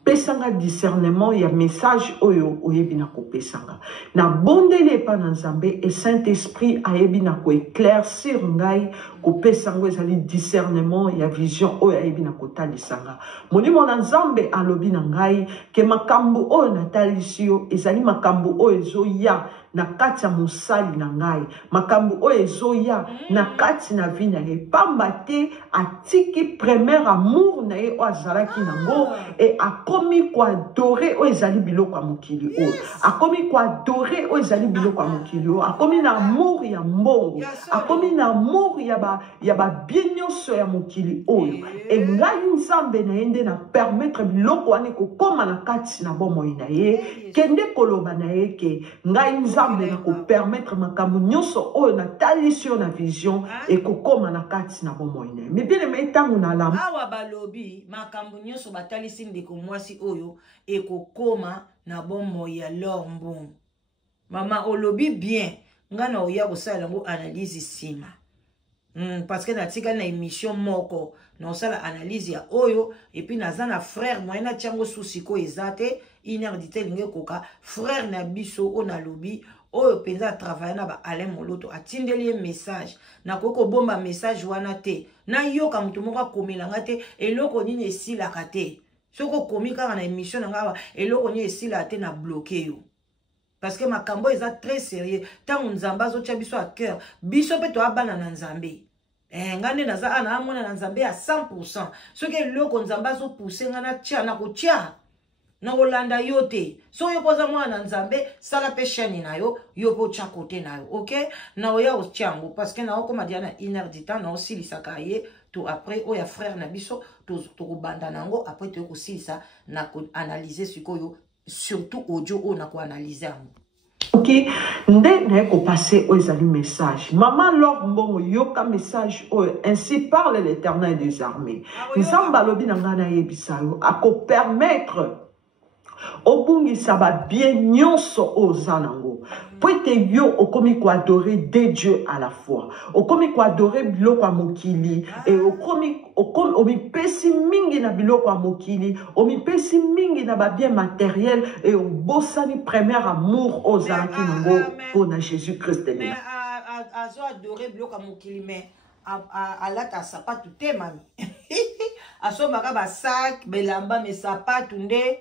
pesanga discernement ya message oyo oyebi na kopesanga na bondele pa na nzambe et Saint-Esprit ayebi na ko éclaircir ngai kopesanga ezali discernement ya vision oyo ayebi na kotalisanga molimo na nzambe alobi na ngai ke makambo oyo natalisi yo ezali makambo oyo ezoya na kati ya mosali na ngai makambo oyo ezoya na kati na vie na ye pamba te atiki premier amour na ye oyo azalaki nango e akomi koadore oyo ezali biloko ya mokili oyo akomi koadore oyo ezali biloko ya mokili oyo akomi na amour ya mbongo akomi na amour ya babie nyonso ya mokili oyo e ngai nzambe na ye nde na permettre biloko wana ekokóma na kati na bomoi na ye kende koloba na ye ke ngai nzambe na kopermettre makambo nyonso oyo natalisi yo na vision ekokóma na kati na bomoi na ye me bien aimé ntango na lamu awa balobi makambo nyonso batalisi ndeko mwasi oyo ekokóma na bomoi ya Laure Mbongo mama olobi bien nga na oya kosala yango analyse nsima parce que natika na émission moko na osala analyse ya oyo et puis naza na frère moyen na tiango susiko ezate inerdité linge koka frère na biso o na lobi oyo penza travailler na ba Alain Moloto atindeli message na koko bomba message wana te na yoka mutu moko akomelanga te eloko nini esilaka te soko komi kaka na émission na ngawa eloko nini esila te na bloqué yo parce que makambo eza très sérieux tant nzamba zo tia biso à cœur biso pe to abana na nzambe ngane naza ana amona na nzambe à 100% soki eloko nzamba zo pousser ngana tia na ko tia na kolanda yo te so yo poza mwana na nzambe sala pe chaîne na yo yo po tia côté na yo OK na oya o tiango parce que na okoma dia na 1 heure du temps na osilisa kaye to après oya frère na biso to ko banda nango après to ko silisa na ko analyser sikoyo surtout audio on a quoi analyser ok nde na ko passer aux amis message maman Laure Mbongo yoka message ainsi parle l'Éternel des armées nzamba lobi na ngana yebisa yo ako permettre obungisa ba bien nyonso ozanango poete yo okomi ko adorer des dieux à la fois okomi ko adorer biloko mokili et okomi omipesi mingi na biloko mokili omipesi mingi na ba bien matériel et obosani premier amour ozalaki nango pour na Jésus Christ mais azo adorer biloko mokili mais alata sapatu te mami aso maka ba sac belamba mais sapatu nde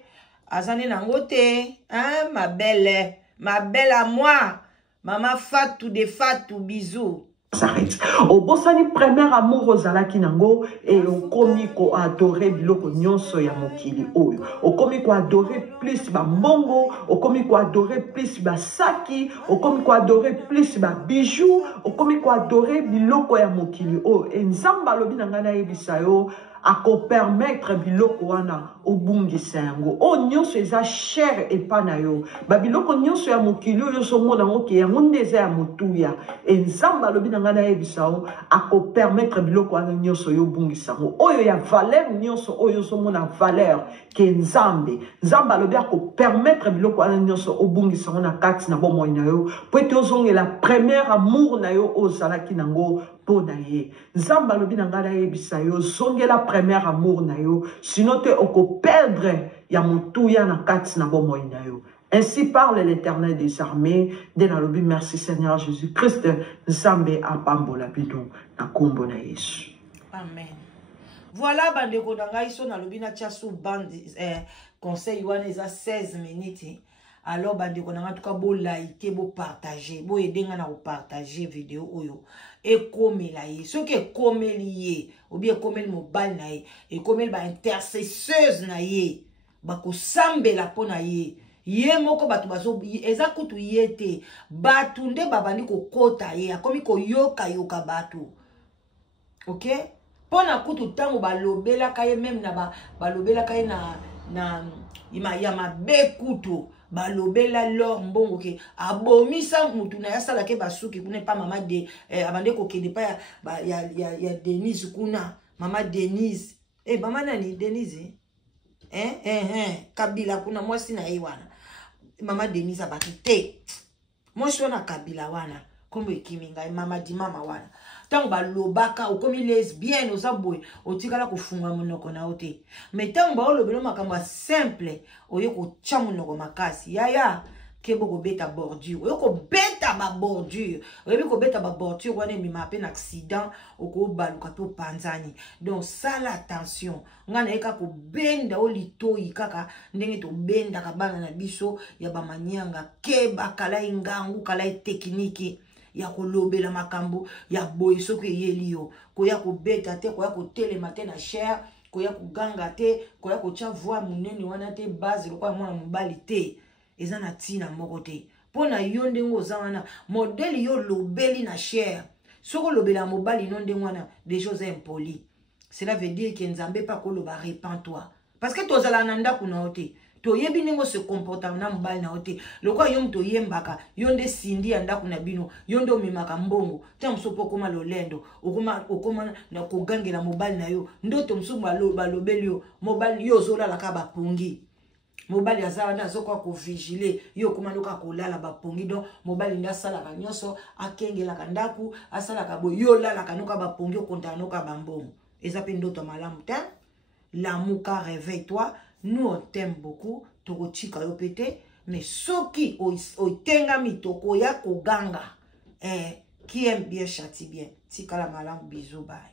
azane nangote hein ma belle à moi maman Fatou de Fatou bisous s'arrête obosani premier amour ozalaki nango et okomi ko adorer biloko nyonso ya mokili oyo okomi ko adorer plus ba mbongo okomi ko adorer plus ba saki okomi ko adorer plus ba bijoux okomi ko adorer biloko ya mokili oyo nzamba lobi na ngana yebisa yo ako permettre biloko wana obungisa yango o nyonso eza cher epa na yo ba biloko nyonso ya mokili oyo so mona ngo ke yango ndeza ya motuya nzamba lobi na ngana yebisa yo ako permettre biloko wana nyonso yo bungisa ngo oyo ya valeur nyonso oyo so mona valeur ke nzambe lobi ako permettre biloko wana nyonso obungisa ngo na kati na bomoi na yo po ete ozongela premier amour na yo ozalaki nango pona ye nzamba lobi na ngana yebisa yo zongela premier amour na yo sinon te oko perdre ya motuya na kati na bomoi na yo ainsi parle l'Éternel des armées de na lobi merci Seigneur Jésus-Christ nzambe apambola bino na kombo na Yesu amen voilà bandeko na ngai so na lobi na tia sous bande conseil wana eza 16 minutes alors bandeko na ngai tuka bo like bo partager bo edenga na ko partager vidéo oyo ekomela ye soki ekomeli ye obi ekomeli mobali na ye ekomeli ba intercesseuse na ye bakosambela mpo na ye ye moko bato bazo eza kutu ye te bato nde babandi kokota ye akomi koyoka bato ok mpo na kutu ntango balobelaka ye meme na balobelaka ye na ya mabe kutu balobela Laure Mbongo ke abomisa mutu na yasala ke basuki kuna pa mama de abande ko kende pa ya Denise kuna mama Denise mama nani Denise Kabila kuna mwasi na iwana mama Denise abakite mwasi wana Kabila wana kombo ekiminga mama di mama wana tango balobaka okomi lesbienne ozaboye otikala kofunga monoko na ote mais tango balobelo makambo simple oye ko tia monoko makasi yaya kebo ko beta bordure yo ko beta ba bordure rebi ko beta ba bordure wana mi ma peine accident oko baluka to panzani donc ça la attention ngana eka ko benda o litoyi kaka ndenge to benda ka bana na biso ya ba manyanga keba kala ingangu kala technique ya kolobela makambo ya boye soki yeli yo ko ya ko beta te ko ya ko telema te na cher ko ya ko ganga te ko ya ko tia voix munene wana te base ko mwana mobali te eza na tina moko te pona yo ndengo za wana modèle yo lobeli na cher soko lobela mobali non ndengo wana des choses impolies cela veut dire que nzambe pa ko loba repens-toi parce que tozala na ndako na ote to yebi ningo se comporta na mobali na ote lokwa yo mto yembaka yo nde sindi ya ndako na bino yo ndo mimaka mbongo te msopo koma lolendo okoma na kogangela mobali na yo ndoto msumu balobeli yo mobali yo zolala ka bapungi mobali aza na zoko ko vigiler yo komando ka kolala bapongi donc mobali nda sala ka nyoso akengela ka ndaku asala ka boyo yo lala ka noka bapongi konta noka bambongo eza pe ndoto malamu te l'amuka réveille-toi nous on t'aime beaucoup tokotika yo pété mais soki oitenga mitoko ya koganga qui aime bien châtie bien tikala malamu bisous bye.